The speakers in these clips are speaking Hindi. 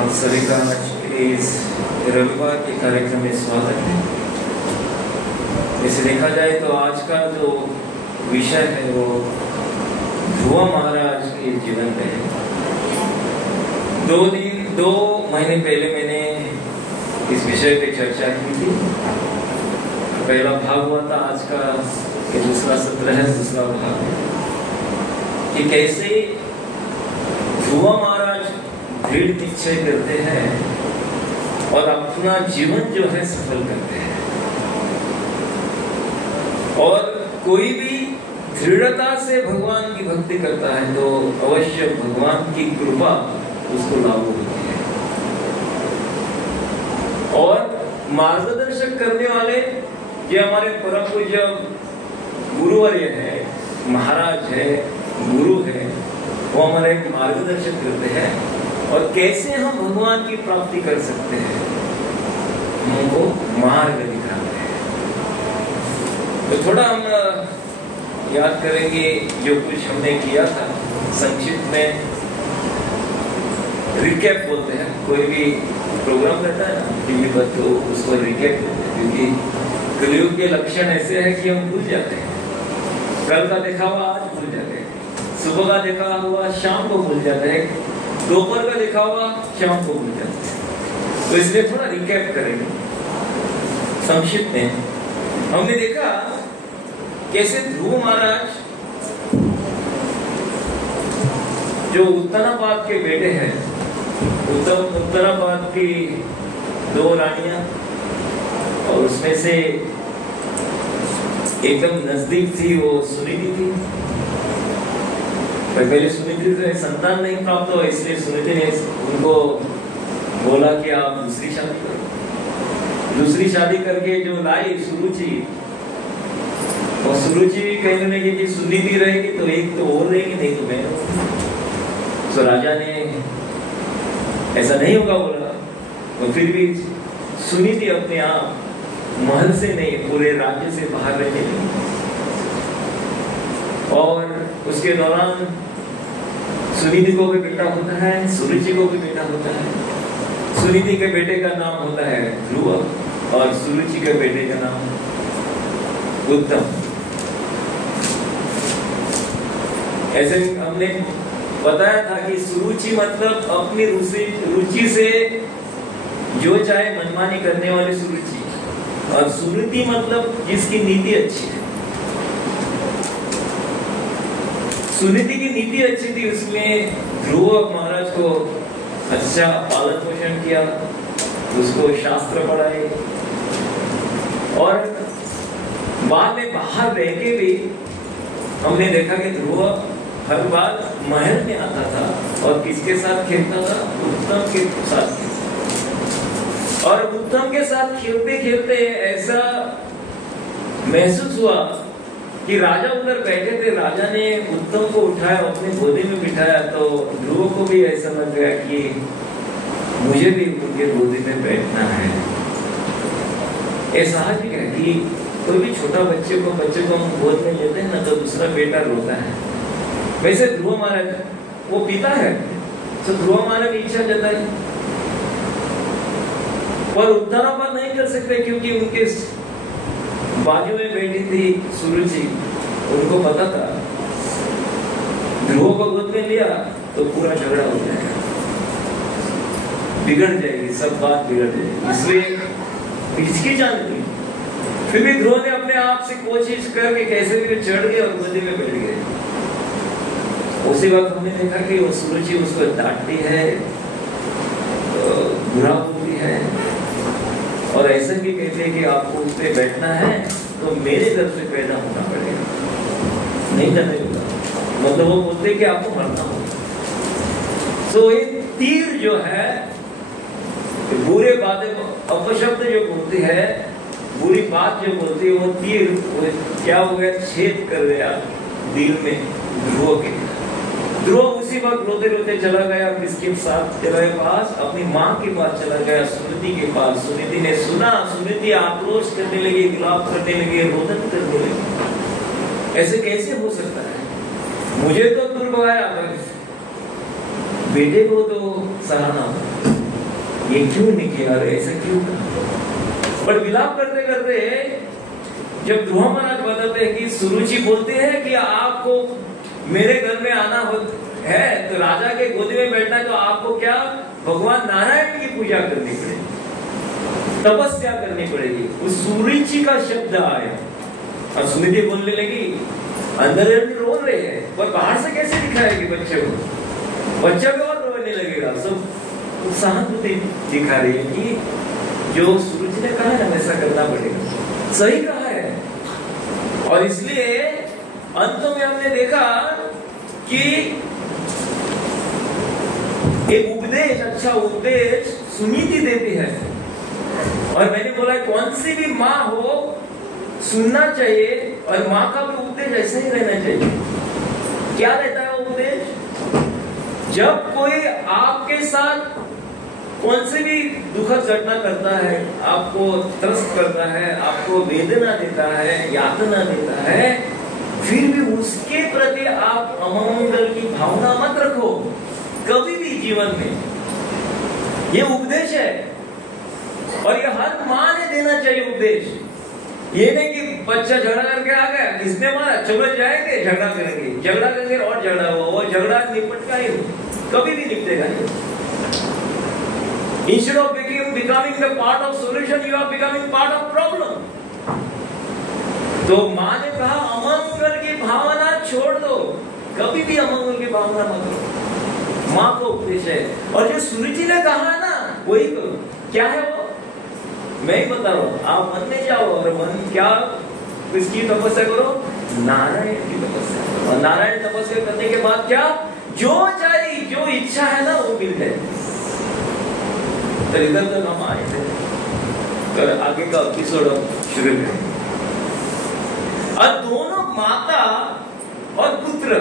आप सभी का आज के इस रविवार के कार्यक्रम में स्वागत है। इसे देखा जाए तो आज का जो विषय है वो ध्रुव महाराज के जीवन में है। 2 महीने पहले मैंने इस विषय पे चर्चा की थी। पहला भाग हुआ था आज का, ये दूसरा सत्र है, दूसरा भाग है कि कैसे ध्रुव महाराज दृढ़ निश्चय करते हैं और अपना जीवन जो है सफल करते हैं। और कोई भी दृढ़ता से भगवान की भक्ति करता है तो अवश्य भगवान की कृपा उसको लागू होती है। और मार्गदर्शक करने वाले ये हमारे परम पूज्य गुरुवर्य है, महाराज है, गुरु है, वो हमारे मार्गदर्शक करते हैं और कैसे हम भगवान की प्राप्ति कर सकते हैं, हमको मार्ग दिखाते हैं। तो थोड़ा हम याद करेंगे जो कुछ हमने किया था, संक्षिप्त में रिकैप बोलते हैं। कोई भी प्रोग्राम रहता है ना टीवी पर तो उसको रिकैप बोलते हैं, क्योंकि कलयुग के लक्षण ऐसे है कि हम भूल जाते हैं। कल का देखा हुआ आज भूल जाते हैं, सुबह का देखा हुआ शाम को भूल जाते हैं, दोपहर का देखा हुआ शाम को भूल जाते हैं। तो इसलिए थोड़ा रिकैप करेंगे संक्षिप्त में। हमने देखा कैसे ध्रुव महाराज जो उत्तरापाद के बेटे हैं, उत्तरापाद की 2 रानियां और उसमें से एकदम नजदीक थी वो सुनीति थी। पहले सुनीति से संतान नहीं प्राप्त हुआ, इसलिए सुनीति ने उनको बोला कि आप दूसरी शादी करो। दूसरी शादी करके जो लाई सुरुचि, और सुरुचि कहने लगी कि सुनीति रहेगी तो एक तो और रहेगी, नहीं तो मैं। तो राजा ने ऐसा नहीं होगा बोला, और फिर भी सुनीति अपने आप महल से नहीं पूरे राज्य से बाहर रहने लगी। और उसके दौरान सुनीति को भी बेटा होता है, सुरुचि को भी बेटा होता है। सुनीति के बेटे का नाम होता है ध्रुव और सुरुचि के बेटे का नाम उत्तम। ऐसे हमने बताया था कि सुरुचि मतलब अपनी रुचि से जो चाहे मनमानी करने वाली सुरुचि, और सुनीति मतलब जिसकी नीति अच्छी है। सुनीति की नीति अच्छी थी, उसमें ध्रुव महाराज को अच्छा पालन पोषण किया, उसको शास्त्र पढ़ाए, और बाद में बाहर रह के भी हमने देखा कि ध्रुव हर बार महल में आता था और किसके साथ खेलता था, उत्तम के साथ खेलता। और उत्तम के साथ खेलते खेलते ऐसा महसूस हुआ कि राजा उधर बैठे थे, राजा ने उत्तम को उठाया, अपनी गोदी में बिठाया, तो ध्रुव को भी ऐसा लग गया कि मुझे भी उनके गोदी में बैठना है। ऐसा ही है कि कोई भी छोटा बच्चे को हम गोद में लेते हैं ना तो दूसरा बेटा रोता है। वैसे ध्रुव महाराज वो पिता है, तो ध्रुव महाराज की इच्छा जताई, पर उत्तरापाद नहीं कर सकते क्योंकि उनके बाजू में बैठी थी सुरुचि। उनको पता था ध्रुव को गोद में लिया तो पूरा झगड़ा हो जाएगा, बिगड़ जाएगी, सब बात बिगड़ जाएगी, इसलिए हिचकिचाने लगी। फिर भी ध्रुव ने अपने आप से कोशिश करके कैसे भी चढ़ गए और गोदी में बैठ गए। उसी वक्त हमने देखा कि वो सुरुचि उसको डांटती है, बुरा बोलती है, और ऐसा भी कहते हैं कि आपको उस पे बैठना है तो मेरे घर से पैदा होना पड़ेगा, नहीं जाने होगा। मतलब वो बोलते कि आपको मरना होगा। तो ये तीर जो है, बुरे बातें अपशब्द जो बोलती है, बुरी बात जो बोलती है, वो तीर वो क्या हो गया, छेद कर गया दिल में ध्रुव के। ध्रुव उसी वक्त रोते रोते चला गया, किसके साथ चला गया, पास अपनी माँ के पास चला गया, सुनीति के पास। सुनीति ने सुना, सुनीति आक्रोश करने लगी, विलाप करने लगी, रोदन करने लगी। ऐसे कैसे हो सकता है, मुझे तो दुर्भाग्य, बेटे को तो सराहना। ये क्यों नहीं किया, ऐसा क्यों कहा। बट विलाप करते करते जब ध्रुव महाराज बताते हैं कि सुरुचि बोलते हैं कि आपको मेरे घर में आना है तो राजा के गोदी में बैठना है, तो आपको क्या भगवान नारायण की पूजा करनी पड़ेगी, तपस्या करनी पड़ेगी। उस सुरुचि का शब्द आया और सुनिधि बोलने लगी, अंदर रो रहे हैं पर बाहर से कैसे दिखाएगी बच्चे को, बच्चा भी और रोने लगेगा। सब सहानुभूति दिखा रही है कि जो सुरुचि ने कहा है वैसा करना पड़ेगा, सही कहा है। और इसलिए अंत में हमने देखा कि एक उपदेश, अच्छा उपदेश सुनीति देती है। और मैंने बोला कौन सी भी माँ हो सुनना चाहिए, और माँ का भी उपदेश ऐसा ही रहना चाहिए। क्या रहता है वो उपदेश? जब कोई आपके साथ कौन सी भी दुखद घटना करता है, आपको त्रस्त करता है, आपको वेदना देता है, यातना देता है, फिर भी उसके प्रति आप अमंगल की भावना मत रखो कभी भी जीवन में। ये उपदेश है और ये हर माँ ने देना चाहिए उपदेश। ये नहीं कि बच्चा झगड़ा करके आ गया, किसने मारा, चलो जाएंगे झगड़ा करेंगे और झगड़ा हुआ, वो झगड़ा निपट का ही कभी भी निपटेगा नहीं। Instead of becoming the part of solution, you are becoming part of problem. तो माँ ने कहा अमंगल की भावना छोड़ दो, कभी भी अमंगल की भावना मत करो। माँ को उपदेश है। और जो सुरुचि ने कहा ना वही करो। क्या है वो? मैं ही बता रहा हूँ, आप मन में जाओ और मन क्या किसकी तपस्या करो, नारायण की तपस्या। और नारायण तपस्या करने के बाद क्या, जो चाहिए जो इच्छा है ना वो मिल जाए। तो इधर तक हम आए थे, तो आगे का एपिसोड शुरू करें। और दोनों माता और पुत्र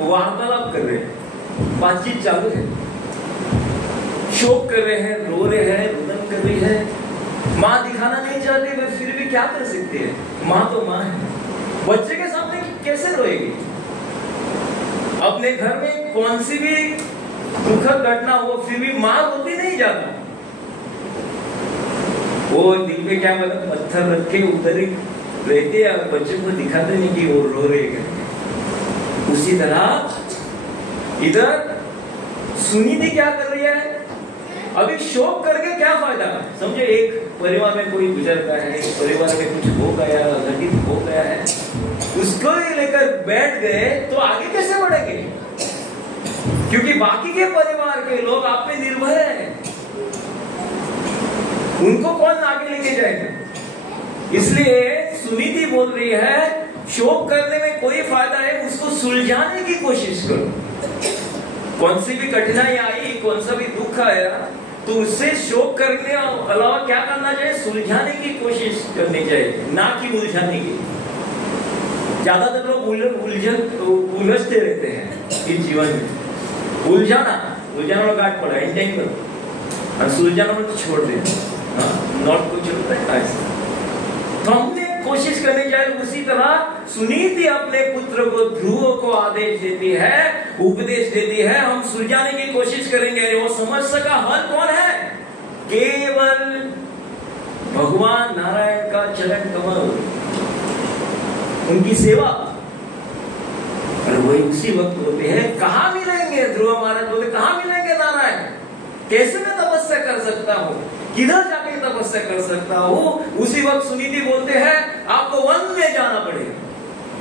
वार्तालाप कर रहे हैं, बातचीत चालू है, शोक कर रहे हैं, रो रहे हैं, रुदन कर रही है। माँ दिखाना नहीं चाहती, वे फिर भी क्या कर सकती है, माँ तो माँ है। बच्चे के सामने कैसे रोएगी? अपने घर में कौन सी भी दुखद घटना हो फिर भी माँ रोती नहीं जाता। वो दिल पे क्या पत्थर रख के उधर ही रहते हैं, बच्चे को दिखाते नहीं कि वो रो रहे हैं। उसी तरह इधर सुनीति क्या कर रही है, अभी शोक करके क्या फायदा। समझे, एक परिवार में कोई गुजर गया है, एक परिवार में कुछ हो गया, घटित हो गया है, उसको लेकर बैठ गए तो आगे कैसे बढ़ेंगे? क्योंकि बाकी के परिवार के लोग आप पे निर्भर हैं, उनको कौन आगे लेके जाएगा। इसलिए सुनीति बोल रही है शोक करने में कोई फायदा है, उसको सुलझाने की कोशिश करो। कौन सी भी कठिनाई आई, कौन सा भी दुख आया, तो उससे शोक करने अलावा क्या करना चाहिए, सुलझाने की कोशिश करनी चाहिए, ना कि उलझाने की। ज्यादातर लोग उलझते रहते हैं इस जीवन में। उलझाना गांठ पड़ा, एंटेंगल, और सुलझाना तो छोड़ देना, नॉट को छोड़ता है ऐसा। तो हमने कोशिश करनी चाहिए। उसी तरह सुनीति अपने पुत्र को ध्रुव को आदेश देती है, उपदेश देती है, हम सुलझाने की कोशिश करेंगे। वो समस्या का हल कौन है? केवल भगवान नारायण का चरण कमल, उनकी सेवा। और वही उसी वक्त बोलते हैं कहाँ मिलेंगे, ध्रुव महाराज बोले कहाँ मिलेंगे नारायण, कैसे मैं तपस्या कर सकता हूँ, किधर जाके तपस्या कर सकता हूँ। उसी वक्त सुनीति बोलते हैं आपको वन में जाना पड़ेगा।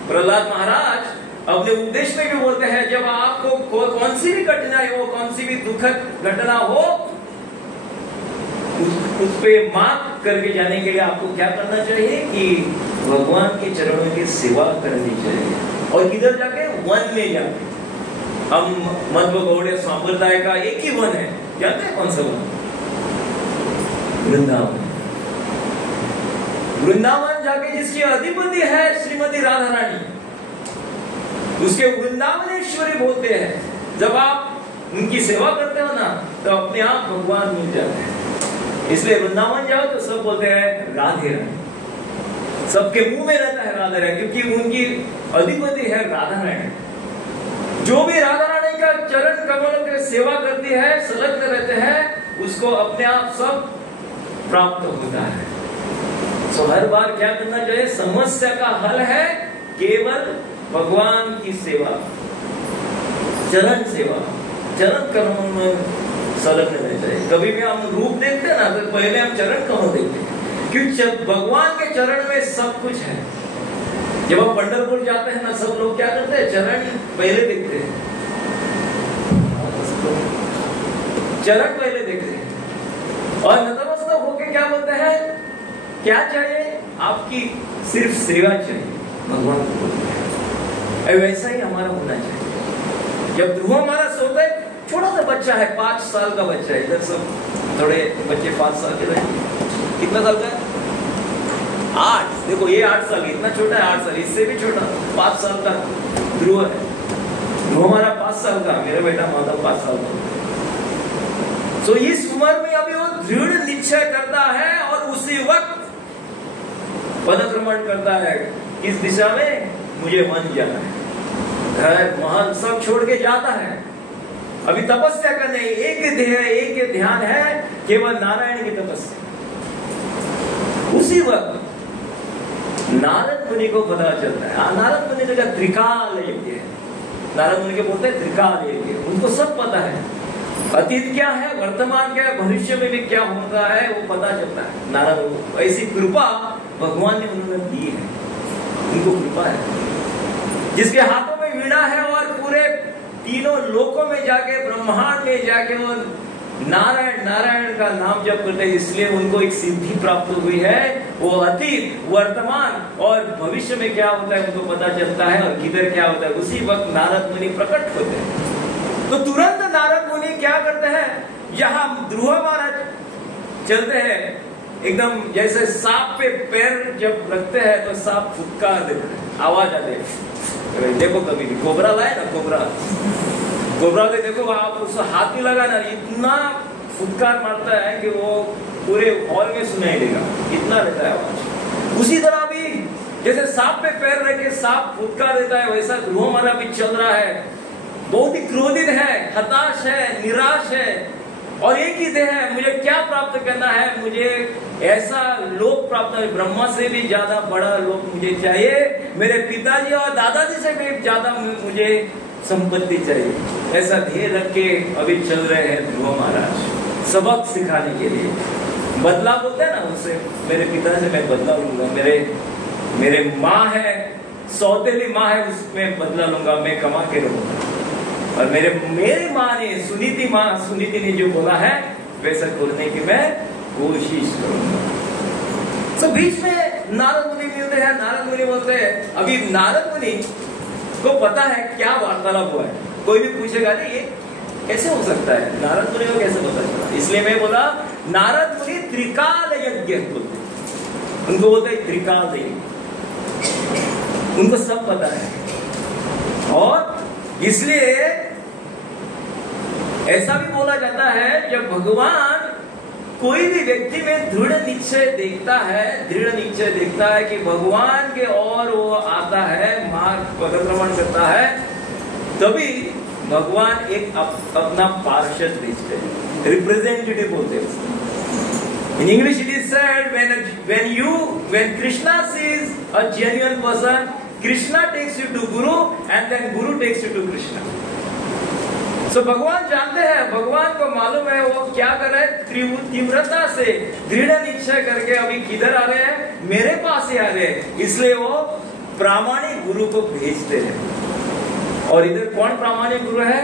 प्रहलाद महाराज अपने उपदेश में भी बोलते हैं जब आपको कौन सी भी कठिनाई हो, कौन सी भी दुखद घटना हो, उस पे मात करके जाने के लिए आपको क्या करना चाहिए कि भगवान के चरणों की सेवा करनी चाहिए। और किधर जाके, वन में जाके। हम मध्व गौड़ीय संप्रदाय का एक ही वन है, जानते हैं कौन सा वन? वृंदावन। वृंदावन जाके जिसकी अधिपति है श्रीमती राधा रानी, उसके वृंदावनेश्वरी बोलते हैं। जब आप उनकी सेवा करते हो ना तो अपने आप भगवान मिल जाते हैं। इसलिए वृंदावन जाओ तो सब बोलते हैं राधे रानी, सबके मुंह में रहता है राधा रानी, क्योंकि उनकी अधिपति है राधा रानी। जो भी राधा रानी का चरण कमलों की सेवा करती है, संलग्न रहते हैं, उसको अपने आप सब प्राप्त होता है। तो हर बार क्या करना चाहिए? समस्या का हल है केवल भगवान की सेवा, चरण सेवा, चरण कमलों में संलग्न रहना चाहिए। कभी भी हम रूप देखते हैं ना, तो पहले हम चरण कमल देखते हैं, क्योंकि भगवान के चरण में सब कुछ है। जब हम पंढरपुर जाते हैं ना, सब लोग क्या करते हैं? चरण पहले देखते हैं, चरण पहले देखते हैं और नतमस्तक होके क्या बोलते हैं? क्या चाहिए? आपकी सिर्फ सेवा चाहिए, भगवान को बोलते हैं। वैसा ही हमारा होना चाहिए। जब ध्रुव महाराज सोते हैं, छोटा सा बच्चा है, 5 साल का बच्चा है, इधर सब थोड़े बच्चे 5 साल के रहेंगे, कितना साल का है? 8। देखो ये 8 साल, इतना छोटा है, 8 साल, इससे भी छोटा 5 साल का ध्रुव है। ध्रुव हमारा 5 साल का, मेरा बेटा माधव 5 साल का। तो इस उम्र में अभी वो दृढ़ निश्चय करता है और उसी वक्त पदक्रमण करता है। किस दिशा में? मुझे वन जाना है, घर महल सब छोड़ के जाता है। अभी तपस्या करने एक ध्येय, एक ध्यान है, केवल नारायण की तपस्या। उसी वक्त नारद मुनि को पता चलता है। नारद मुनि का त्रिकाल यज्ञ है, नारद मुनि के बोलते हैं त्रिकाल यज्ञ। उनको सब पता है, अतीत क्या है, वर्तमान क्या है, भविष्य में भी क्या होता है, वो पता चलता है। नारद ऐसी कृपा भगवान ने उन्होंने दी है, उनको कृपा है। जिसके हाथों में वीणा है और पूरे तीनों लोकों में जाके, ब्रह्मांड में जाके वो नारायण नारायण का नाम जप करते हैं, इसलिए उनको एक सिद्धि प्राप्त हुई है। वो अतीत, वर्तमान और भविष्य में क्या होता है उनको पता चलता है, और किधर क्या होता है। उसी वक्त नारद मुनि प्रकट होते हैं। तो तुरंत नारद मुनि क्या करते हैं? जहां ध्रुव महाराज चलते हैं, एकदम जैसे सांप पे पैर जब रखते हैं तो सांप फुटकार देते हैं, आवाज आती है। देखो कभी भी कोबरा लाए ना, कोबरा में देखो आप उसको हाथ नहीं लगाना, इतना फुटकार मारता है कि वो पूरे हॉल में सुनाई देगा, इतना रहता है आवाज। उसी तरह भी जैसे सांप पे पैर रख के सांप फुटकार देता है, वैसा ध्रुव महाराज भी चल रहा है। बहुत ही क्रोधित है, हताश है, निराश है, और एक ही ध्येय है, मुझे क्या प्राप्त करना है? मुझे ऐसा लोक प्राप्त है, ब्रह्मा से भी ज्यादा बड़ा लोक मुझे चाहिए, मेरे पिताजी और दादाजी से भी ज्यादा मुझे संपत्ति चाहिए। ऐसा ध्येय रख के अभी चल रहे हैं ध्रुव महाराज, सबक सिखाने के लिए। बदला बोलते हैं ना, उससे मेरे पिता से मैं बदला लूंगा, मेरे माँ है, सौतेली माँ है, उसमें बदला लूंगा, मैं कमा के रहूंगा। और मेरी माँ ने, सुनीति ने जो बोला है वैसा करने की मैं कोशिश करूंगा। तो बीच में नारद मुनि मिलते हैं। नारद मुनि बोलते हैं, अभी नारद मुनि को पता है क्या वार्तालाप हुआ है। कोई भी पूछेगा नहीं ये कैसे हो सकता है, नारद मुनि को कैसे पता चला? इसलिए मैं बोला नारद मुनि त्रिकाल यज्ञ बोलते, उनको बोलते हैं त्रिकाल यज्ञ, उनको सब पता है। और इसलिए ऐसा भी बोला जाता है, जब भगवान कोई भी व्यक्ति में दृढ़ निश्चय देखता है कि भगवान के और वो आता है, मार्ग पदक्रमण करता है, तभी भगवान एक अपना पार्षद भेजते हैं, रिप्रेजेंटेटिव बोलते हैं। In English it is said, when Krishna sees a genuine person, Krishna takes you to Guru and then Guru takes you to Krishna. So भगवान जानते हैं, भगवान को मालूम है वो क्या कर रहे हैं, तीव्रता से दृढ़ निश्चय करके अभी किधर आ रहे हैं, मेरे पास ही आ रहे हैं। इसलिए वो प्रामाणिक गुरु को भेजते हैं। और इधर कौन प्रामाणिक गुरु है?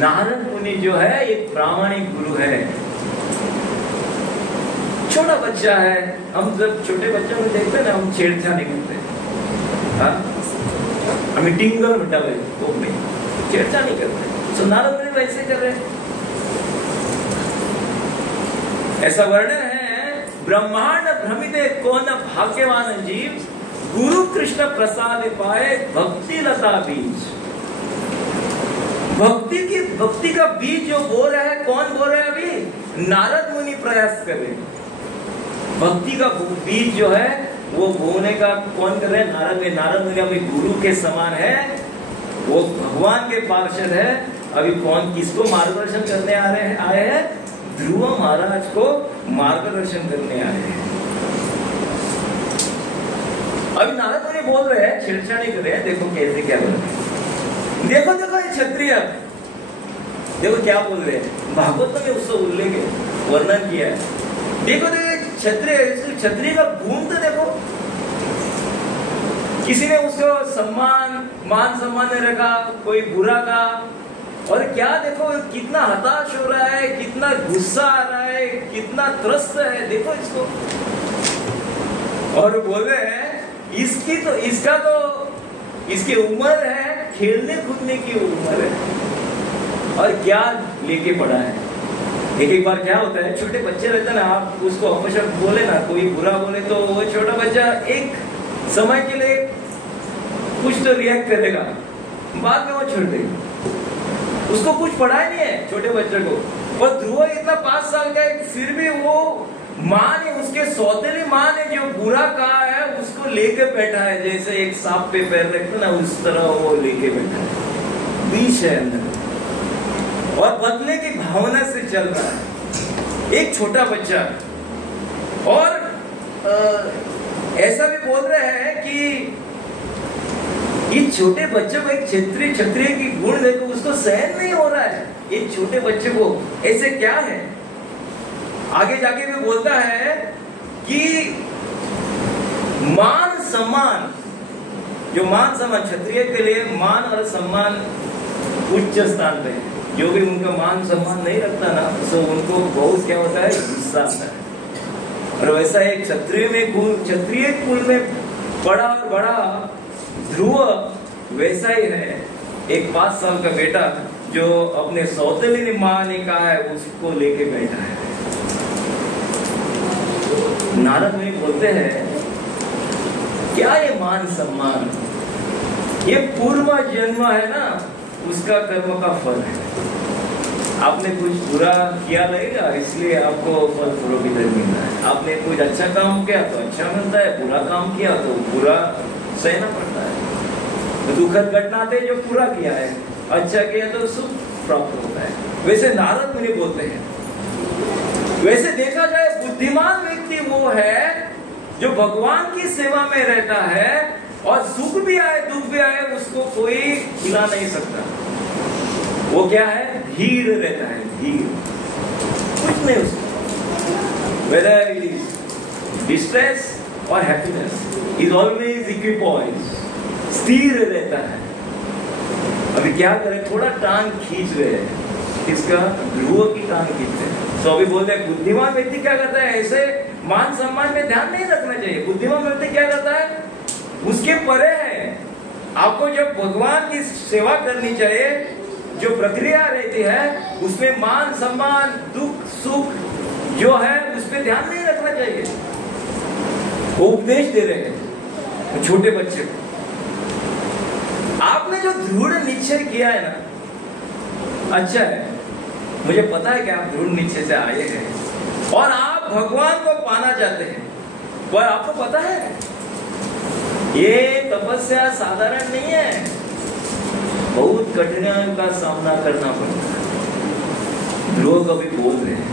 नारद मुनि जो है एक प्रामाणिक गुरु है। छोटा बच्चा है, हम जब छोटे बच्चों को देखते हैं ना, हम छेड़छाड़ करते हैं, हमें टिंगल मिटावे तो छेड़छाड़ नहीं करते। तो नारद मुनि वैसे कर रहे हैं। ऐसा वर्णन है, ब्रह्मांड भ्रमिते कौन भाग्यवान जीव, गुरु कृष्ण प्रसाद पाए भक्ति लता बीज। भक्ति का बीज जो बो रहा है, कौन बो रहा है? अभी नारद मुनि प्रयास कर रहे हैं। भक्ति का बीज जो है वो बोने का कौन कर रहे हैं? नारद मुनि अभी गुरु के समान है, वो भगवान के पार्षद है। अभी कौन किसको मार्गदर्शन करने आए हैं? ध्रुव महाराज को मार्गदर्शन करने आए हैं। अभी नारद मुनि बोल रहे हैं, छेड़छाड़ी कर रहे हैं, देखो कैसे क्या बोल रहे हैं। देखो देखो ये क्षत्रिय, देखो क्या बोल रहे हैं, भागवत में उसका उल्लेख वर्णन किया है। देखो देखो क्षत्रिय का गुण तो देखो, किसी ने उसको मान सम्मान ने रखा, कोई बुरा का, और क्या देखो कितना हताश हो रहा है, कितना गुस्सा आ रहा है, कितना त्रस्त है, देखो इसको। और बोल रहे हैं इसकी उम्र है खेलने कूदने की उम्र है, और क्या लेके पड़ा है। एक बार क्या होता है, छोटे बच्चे रहते हैं ना, आप उसको अपशब्द बोले ना, कोई बुरा बोले, तो वो छोटा बच्चा एक समय के लिए कुछ तो रिएक्ट करेगा, बाद में वो छोड़ देगा। उसको कुछ पढ़ा ही नहीं है छोटे बच्चे को। और ध्रुव इतना 5 साल का है, फिर भी वो माँ ने, उसके सौतेली माँ ने जो बुरा कहा है उसको लेके बैठा है, जैसे एक सांप पे पैर रखते ना, उस तरह वो लेके बैठा है, बीच है अंदर, और बदले की भावना से चल रहा है एक छोटा बच्चा। और ऐसा भी बोल रहे हैं कि इस छोटे बच्चे को, एक क्षत्रिय की गुण देखो, उसको सहन नहीं हो रहा है एक छोटे बच्चे को, ऐसे क्या है। आगे जाके भी बोलता है कि मान सम्मान, जो मान सम्मान क्षत्रिय के लिए मान और सम्मान उच्च स्थान पे, जो भी उनका मान सम्मान नहीं रखता ना, तो उनको बहुत क्या होता है, गुस्सा आता है। और वैसा एक क्षत्रिय कुल में बड़ा और बड़ा ध्रुव वैसा ही है, एक 5 साल का बेटा जो अपने सौतेली माँ ने कहा है उसको लेके बैठा है। नारद मुनि बोलते हैं, क्या ये मान सम्मान, ये पूर्व जन्म है ना, उसका कर्म का फल है। आपने कुछ बुरा किया लगेगा, इसलिए आपको फल पूर्व की तरह मिलना है। आपने कुछ अच्छा काम किया तो अच्छा मिलता है, बुरा काम किया तो बुरा सहना पड़ता है। तो दुखद घटना थे जो पूरा किया है, अच्छा किया तो सुख प्राप्त होता है। वैसे नारद मुनि बोलते हैं, वैसे देखा जाए बुद्धिमान व्यक्ति वो है जो भगवान की सेवा में रहता है, और सुख भी आए दुख भी आए उसको कोई हिला नहीं सकता। वो क्या है, धीर रहता है, धीर, कुछ नहीं उसको, whether it is distress or happiness, is always equipoise, स्थिर रहता है। अभी क्या करें, थोड़ा टांग खींच रहे हैं, इसका ध्रुव की टांग खींच रहे हैं। तो अभी बोलते हैं बुद्धिमान व्यक्ति क्या करता है, ऐसे मान सम्मान में ध्यान नहीं रखना चाहिए। बुद्धिमान व्यक्ति क्या करता है, उसके परे है। आपको जब भगवान की सेवा करनी चाहिए, जो प्रक्रिया रहती है उसमें मान सम्मान दुख सुख जो है उस पर ध्यान नहीं रखना चाहिए। वो उपदेश दे रहे हैं छोटे बच्चे को। आपने जो दृढ़ निश्चय किया है ना, अच्छा है, मुझे पता है कि आप दृढ़ निश्चय से आए हैं और आप भगवान को पाना चाहते हैं, पर आपको पता है ये तपस्या साधारण नहीं है, बहुत कठिनाइयों का सामना करना पड़ता है। लोग अभी बोल रहे हैं,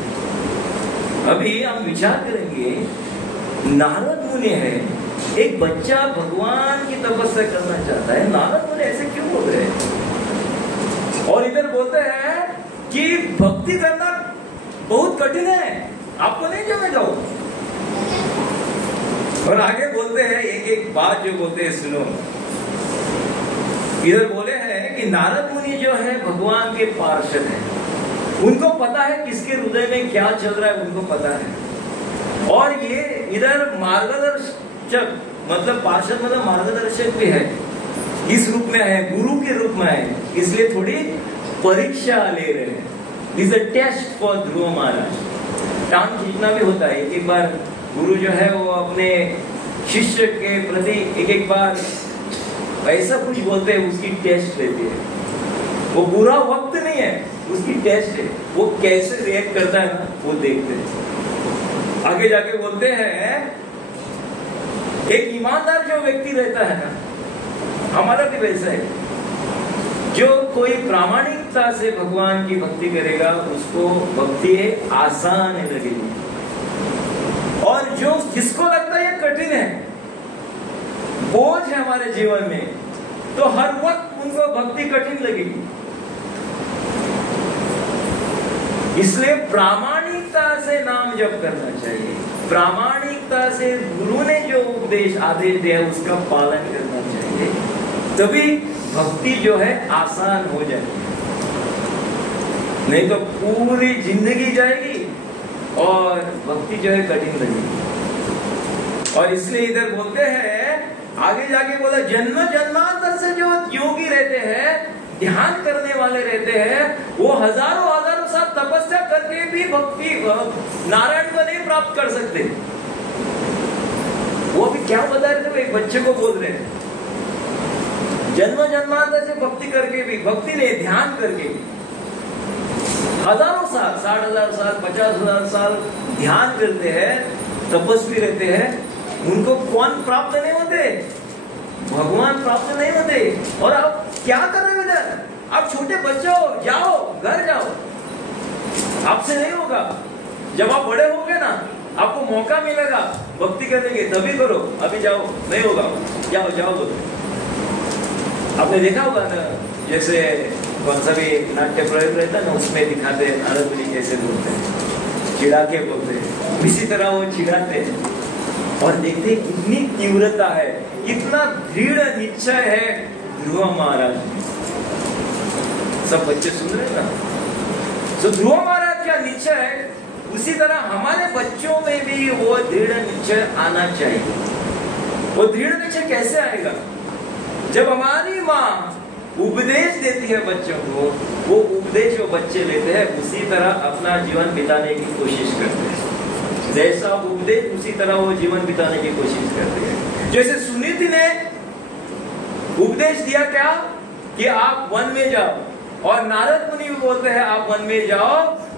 अभी हम विचार करेंगे, नारद मुनि है, एक बच्चा भगवान की तपस्या करना चाहता है, नारद मुनि ऐसे क्यों बोल रहे हैं? और इधर बोलते हैं कि भक्ति करना बहुत कठिन है, आपको नहीं जमेगा। और आगे बोलते हैं एक एक बात जो बोलते हैं सुनो। इधर बोले हैं कि नारद मुनि जो है भगवान के पार्षद हैं, उनको पता है किसके हृदय में क्या चल रहा है, उनको पता है। और ये इधर मार्गदर्शक मतलब पार्षद मतलब मार्गदर्शक भी है, इस रूप में है, गुरु के रूप में है, इसलिए थोड़ी परीक्षा ले रहे हैं। इज अ टेस्ट फॉर ध्रुव महाराज। टांग खींचना भी होता है, एक बार गुरु जो है वो अपने शिष्य के प्रति एक एक बार ऐसा कुछ बोलते हैं, उसकी टेस्ट लेती है। वो बुरा वक्त नहीं है, उसकी टेस्ट है, वो कैसे रिएक्ट करता है ना वो देखते हैं। आगे जाके बोलते हैं एक ईमानदार जो व्यक्ति रहता है ना, हमारा भी वैसा है जो कोई प्रामाणिकता से भगवान की भक्ति करेगा उसको भक्ति आसान लगेगी, और जो जिसको लगता है ये कठिन है, बोझ है हमारे जीवन में, तो हर वक्त उनको भक्ति कठिन लगेगी। इसलिए प्रामाणिकता से नाम जप करना चाहिए, प्रामाणिकता से गुरु ने जो उपदेश आदेश दिया उसका पालन करना चाहिए, तभी भक्ति जो है आसान हो जाएगी। नहीं तो पूरी जिंदगी जाएगी और भक्ति जो है कठिन लगेगी। और इसलिए इधर बोलते हैं, आगे जाके बोला, जन्म जन्मांतर से जो योगी रहते हैं, ध्यान करने वाले रहते हैं, वो हजारों हजारों साल तपस्या करके भी भक्ति नारायण को नहीं प्राप्त कर सकते। वो अभी क्या बता रहे थे, एक बच्चे को बोल रहे हैं, जन्म जन्मांतर से भक्ति करके भी, भक्ति ने ध्यान करके हजारों साल, 60,000 साल, 50,000 साल ध्यान करते हैं, तपस्वी रहते हैं, उनको कौन प्राप्त नहीं होते? भगवान प्राप्त नहीं होते। और आप क्या कर रहे हो इधर? आप छोटे बच्चे हो, जाओ घर जाओ, आपसे नहीं होगा। जब आप बड़े होगे ना, आपको मौका मिलेगा भक्ति करने के, तभी करो, अभी जाओ नहीं होगा, जाओ जाओ बोलो। आपने देखा होगा ना, जैसे कौन सा भी नाट्य प्रयोग रहता है ना, उसमें दिखाते हैं नारद मुनि कैसे बोलते हैं, चिढ़ा के बोलते हैं, इसी तरह वो चिढ़ाते हैं और देखते हैं कितनी तीव्रता है, कितना दृढ़ निश्चय है ध्रुव महाराज। सब बच्चे सुन रहे हैं ना, तो ध्रुव महाराज क्या निश्चय है, उसी तरह हमारे बच्चों में भी वो दृढ़ निश्चय आना चाहिए। वो दृढ़ निश्चय कैसे आएगा? जब हमारी माँ उपदेश देती है बच्चों को, वो उपदेश वो बच्चे लेते हैं, उसी तरह अपना जीवन बिताने की कोशिश करते हैं। जैसा उपदेश उसी तरह वो जीवन बिताने की कोशिश करते हैं। जैसे सुनीति ने उपदेश दिया क्या कि आप वन में जाओ, और नारद मुनि भी बोलते हैं आप वन में जाओ,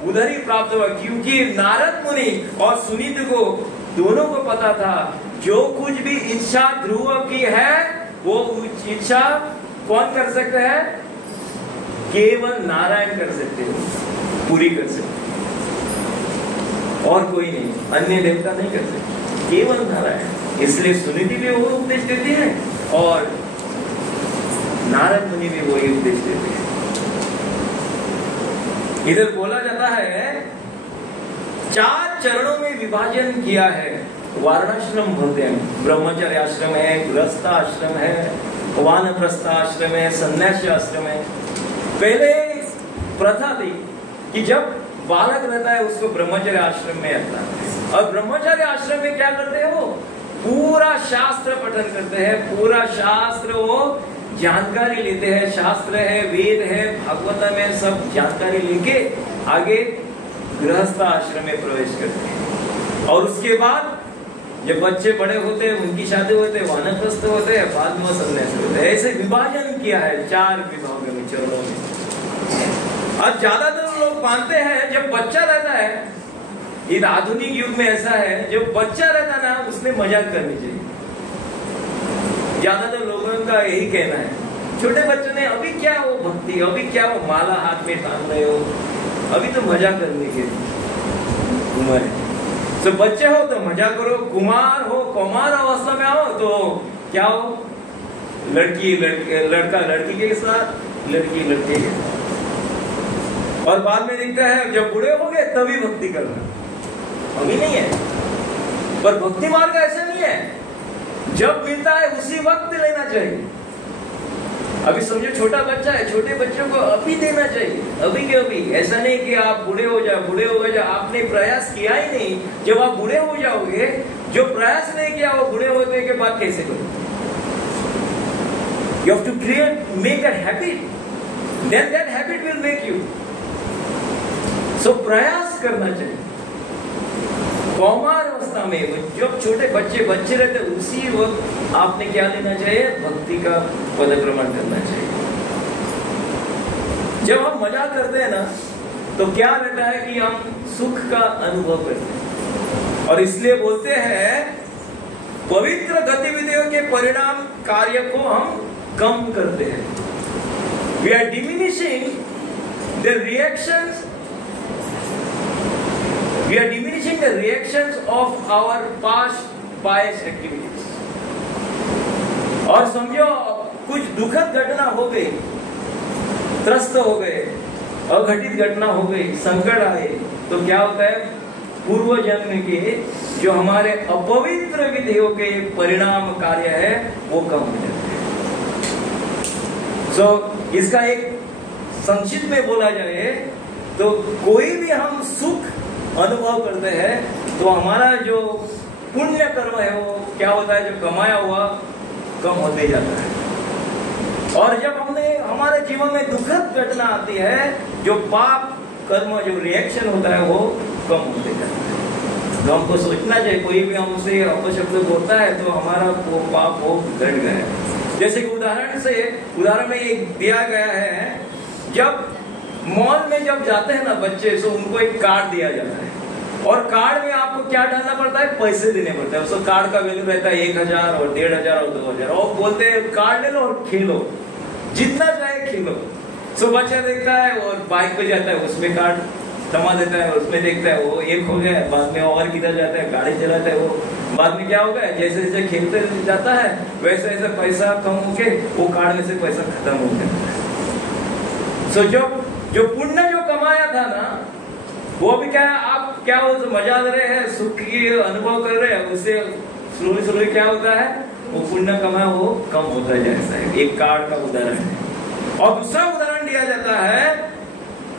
उधर ही प्राप्त हुआ। क्योंकि नारद मुनि और सुनीति को दोनों को पता था, जो कुछ भी इच्छा ध्रुव की है वो इच्छा कौन कर सकता है? केवल नारायण कर सकते हो, पूरी कर सकते, और कोई नहीं, अन्य देवता नहीं कर सकते, केवल नारायण। इसलिए सुनीति भी वो उपदेश देती है और नारद मुनि भी वही उपदेश देते हैं। इधर बोला जाता है 4 चरणों में विभाजन किया है। वारणाश्रम बोलते हैं, ब्रह्मचर्य आश्रम है, गृहस्थ आश्रम है, वानप्रस्थ आश्रम है, सन्यासी आश्रम है। पहले प्रथा थी कि जब बालक रहता है उसको ब्रह्मचर्य आश्रम में रखना है, और ब्रह्मचर्य आश्रम में क्या करते हैं? वो पूरा शास्त्र पठन करते हैं, पूरा शास्त्र वो जानकारी लेते हैं, शास्त्र है, वेद है, भागवत में सब जानकारी लेके आगे गृहस्थ आश्रम में प्रवेश करते हैं। और उसके बाद जब बच्चे बड़े होते हैं, उनकी शादी होते हैं, वानप्रस्थ होते हैं, बाद में सन्यासी होते हैं। ऐसे विभाजन किया है 4 विभागों में, चरणों में। और ज्यादातर लोग मानते हैं जब बच्चा रहता है, इस आधुनिक युग में ऐसा है, जब बच्चा रहता है ना, उसने मजाक करनी चाहिए। ज्यादातर लोगों का यही कहना है, छोटे बच्चों ने अभी क्या वो भक्ति, अभी क्या वो माला हाथ में टांग रहे हो, अभी तो मजा करने के उम्र है। तो बच्चे हो तो मजा करो, कुमार हो, कौमार अवस्था में आओ तो क्या हो, लड़की लड़का लड़की के साथ, लड़की लड़के के साथ। और बाद में दिखता है जब बूढ़े हो गए तभी भक्ति करना, अभी नहीं है। पर भक्ति मार्ग ऐसा नहीं है, जब मिलता है उसी वक्त लेना चाहिए। अभी समझो छोटा बच्चा है, छोटे बच्चों को अभी देना चाहिए, अभी के अभी। ऐसा नहीं कि आप बूढ़े हो गए, आपने प्रयास किया ही नहीं, जब आप बूढ़े हो जाओगे, जो प्रयास नहीं किया वो बूढ़े होने के बाद कैसे करोगे? You have to make that habit, then that habit will make you. So प्रयास करना चाहिए। कौमार अवस्था में जब छोटे बच्चे रहते, उसी वक्त आपने क्या लेना चाहिए? भक्ति का पदक्रमण करना चाहिए। जब हम मजा करते हैं ना, तो क्या रहता है कि हम सुख का अनुभव करते हैं। और इसलिए बोलते हैं पवित्र गतिविधियों के परिणाम कार्य को हम कम करते हैं। We are diminishing the reactions. We are diminishing the reactions of our past pious activities. और समझो कुछ दुखद घटना हो गई, त्रस्त हो गए, अघटित घटना हो गई, संकट आए, तो क्या होता है? पूर्व जन्म के जो हमारे अपवित्र विधियों के परिणाम कार्य है वो कम हो जाते हैं। इसका एक संक्षिप्त में बोला जाए तो कोई भी हम सुख अनुभव करते हैं तो हमारा जो पुण्य कर्म है वो क्या होता है? जो कमाया हुआ कम होते जाता है। और जब हमारे जीवन में दुखद घटना आती है, जो पाप कर्म जो रिएक्शन होता है वो कम होते जाता है। तो हमको सोचना चाहिए कोई भी हमसे अपशब्द बोलता है तो हमारा वो पाप वो घट गया है। जैसे कि उदाहरण में एक दिया गया है, जब मॉल में जब जाते हैं ना बच्चे, तो उनको एक कार्ड दिया जाता है और कार्ड में आपको क्या डालना पड़ता है? पैसे देने पड़ते हैं। उसको कार्ड का वैल्यू रहता है 1000 और 1500 और 2000 और बोलते हैं कार्ड ले लो और खेलो, जितना चाहे खेलो। सो बच्चा देखता है और बाइक पे जाता है, उसमें कार्ड थमा देता है, उसमें देखता है वो एक हो गया, बाद में और किधर जाता है, गाड़ी चलाता है, वो बाद में क्या होगा? जैसे जैसे खेलते जाता है वैसे वैसे पैसा कम होके वो कार्ड में से पैसा खत्म हो जाता है। सो जो पुण्य जो कमाया था ना, वो भी क्या आप क्या वो मजा ले रहे हैं, सुख की अनुभव कर रहे हैं, उससे स्लोली क्या होता है? वो पुण्य कमाया वो कम होता जाता है। एक कार्ड का उदाहरण है। और दूसरा उदाहरण दिया जाता है,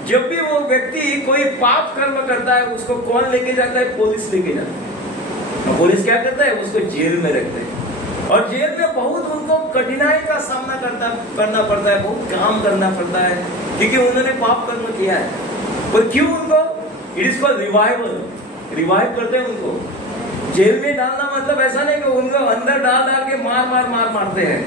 जब भी वो व्यक्ति कोई पाप कर्म करता है उसको कौन लेके जाता है? पुलिस लेके जाता है। पुलिस क्या करता है? उसको जेल में रखते हैं और जेल में बहुत उनको कठिनाई का सामना करना पड़ता है, बहुत काम करना पड़ता है, क्योंकि उन्होंने पाप कर्म किया है। और क्यों उनको? इट इज कॉल्ड रिवाइव करते हैं उनको। जेल में डालना मतलब ऐसा नहीं कि उनको अंदर डाल के मारते हैं।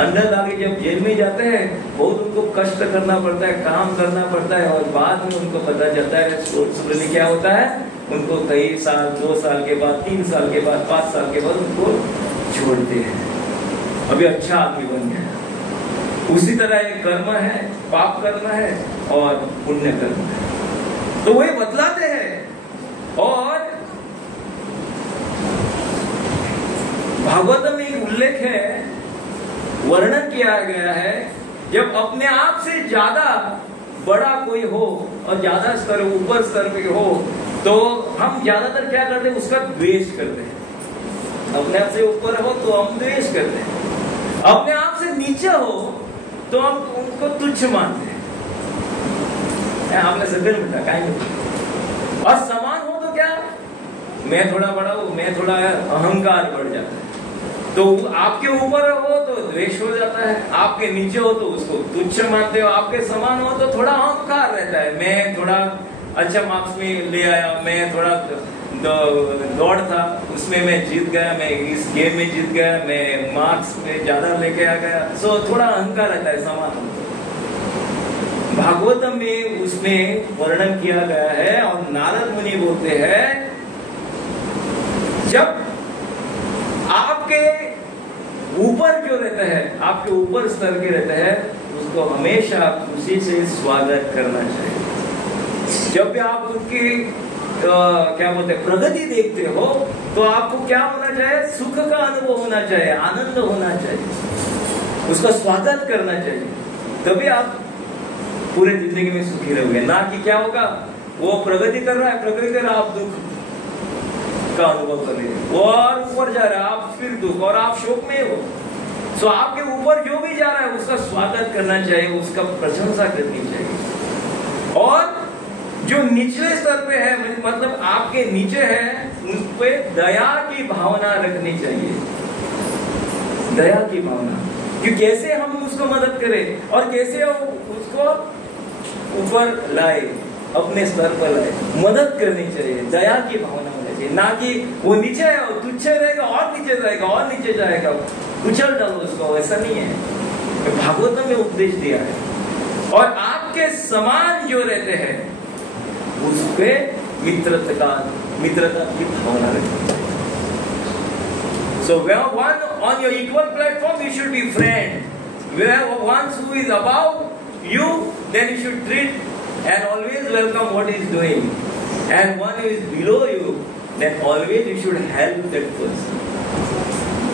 अंदर डाल के जब जेल में जाते हैं बहुत उनको कष्ट करना पड़ता है, काम करना पड़ता है और बाद में उनको पता चलता है सुनने क्या होता है? उनको कई साल, 2 साल के बाद, 3 साल के बाद, 5 साल के बाद उनको छोड़ते हैं। अभी अच्छा आदमी बन गया। उसी तरह एक कर्म है, पाप कर्म है और पुण्य कर्म है, तो वही बतलाते हैं। और भागवत में एक उल्लेख है, वर्णन किया गया है, जब अपने आप से ज्यादा बड़ा कोई हो और ज्यादा स्तर ऊपर स्तर पे हो तो हम ज्यादातर क्या करते हैं? उसका द्वेष करते हैं। अपने आप से ऊपर हो तो हम द्वेष करते हैं, अपने आप से नीचे हो तो हम उनको तुच्छ मानते हैं। आपने सफेद मिटा काहे और समान हो तो क्या? मैं थोड़ा बड़ा हूं, मैं थोड़ा अहंकार बढ़ जाता है। तो आपके ऊपर हो तो द्वेष हो जाता है, आपके नीचे हो तो उसको तुच्छ मानते हो, आपके समान हो तो थोड़ा अहंकार रहता है। मैं थोड़ा अच्छा मार्क्स में ले आया, मैं थोड़ा दौड़ था उसमें मैं जीत गया, मैं इस गेम में जीत गया, मैं मार्क्स में ज्यादा लेके आ गया, सो थोड़ा अहंकार रहता है, समान। भागवतम में उसमें वर्णन किया गया है और नारद मुनि बोलते हैं, जब आपके ऊपर जो रहता है, आपके ऊपर स्तर के रहता है, उसको हमेशा खुशी से स्वागत करना चाहिए। जब भी आप उनकी क्या बोलते हैं प्रगति देखते हो तो आपको क्या होना चाहिए? सुख का अनुभव होना चाहिए, आनंद होना चाहिए, उसका स्वागत करना चाहिए, तभी आप पूरे जिंदगी में सुखी रहोगे। ना कि क्या होगा? वो प्रगति कर रहा है, आप दुख का अनुभव कर रहे हैं, वो और ऊपर जा रहा है, आप फिर दुख और आप शोक में हो। सो आपके ऊपर जो भी जा रहा है उसका स्वागत करना चाहिए, उसका प्रशंसा करनी चाहिए। और जो निचले स्तर पे है, मतलब आपके नीचे है, उस पे दया की भावना रखनी चाहिए। दया की भावना कि कैसे हम उसको मदद करें और कैसे उसको ऊपर लाए, अपने स्तर पर लाए, मदद करनी चाहिए। दया की भावना होनी चाहिए, ना कि वो नीचे है और तुच्छ रहेगा और नीचे जाएगा और नीचे जाएगा, कुचल डालो उसको, ऐसा नहीं है। भागवत में उपदेश दिया है। और आपके समान जो रहते हैं उस पे मित्रता की भावना रखनी चाहिए। So when one on your equal platform, you should be friend. Once who is above you, then you should treat and always welcome what he is doing. And one who is below you, then always you should help that person.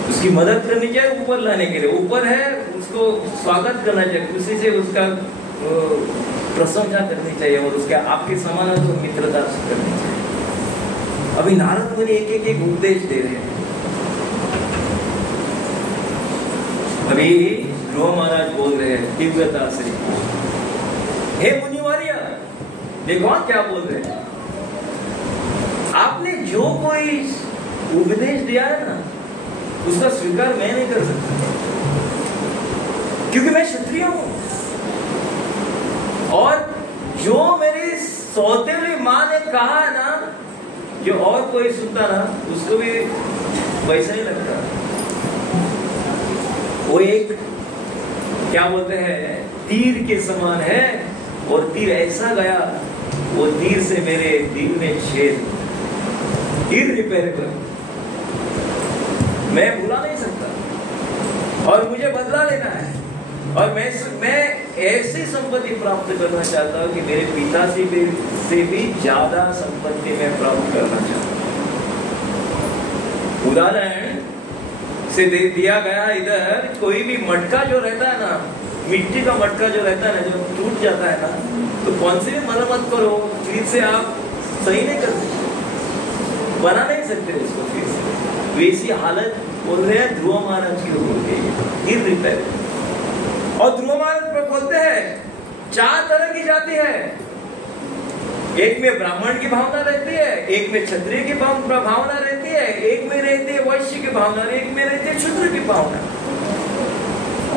उसकी मदद करनी चाहिए ऊपर लाने के लिए. ऊपर है उसको स्वागत करना चाहिए, खुशी से उसका प्रशंसा करनी चाहिए और उसके आपके समान तो मित्रता करनी चाहिए. अभी नारद मुनि एक उपदेश दे रहे हैं. अभी ध्रुव महाराज बोल रहे हैं दिव्यता से, हे मुनिवर्य, देखो क्या बोल रहे हैं. आपने जो कोई उपदेश दिया है ना, उसका स्वीकार मैं नहीं कर सकता, क्योंकि मैं क्षत्रिय हूं. और जो मेरी सौतेली माँ ने कहा है ना, जो और कोई सुनता ना उसको भी वैसा ही लगता. वो एक क्या बोलते हैं तीर के समान है, और तीर ऐसा गया, वो तीर से मेरे दिल में छेद, इररिपेरेबल, मैं भुला नहीं सकता और मुझे बदला लेना है. और मैं ऐसी संपत्ति प्राप्त करना चाहता हूँ कि मेरे पिता से भी ज्यादा संपत्ति मैं प्राप्त करना चाहता हूँ. उदाहरण से दिया गया इधर, कोई भी मटका जो रहता है ना, मिट्टी का मटका जो रहता है ना, जो टूट जाता है ना, तो कौन सी भी मरम्मत करो फिर से आप सही नहीं कर सकते, बना नहीं सकते उसको फिर से. वैसी हालत बोल रहे हैं ध्रुव महाराज की हो गई, इररिपेरेबल. और ध्रुव महाराज बोलते हैं 4 तरह की जाति है. एक में ब्राह्मण की भावना रहती है, एक में क्षत्रिय की भावना रहती है, एक में रहती है वैश्य की भावना, एक में रहती है शूद्र की भावना.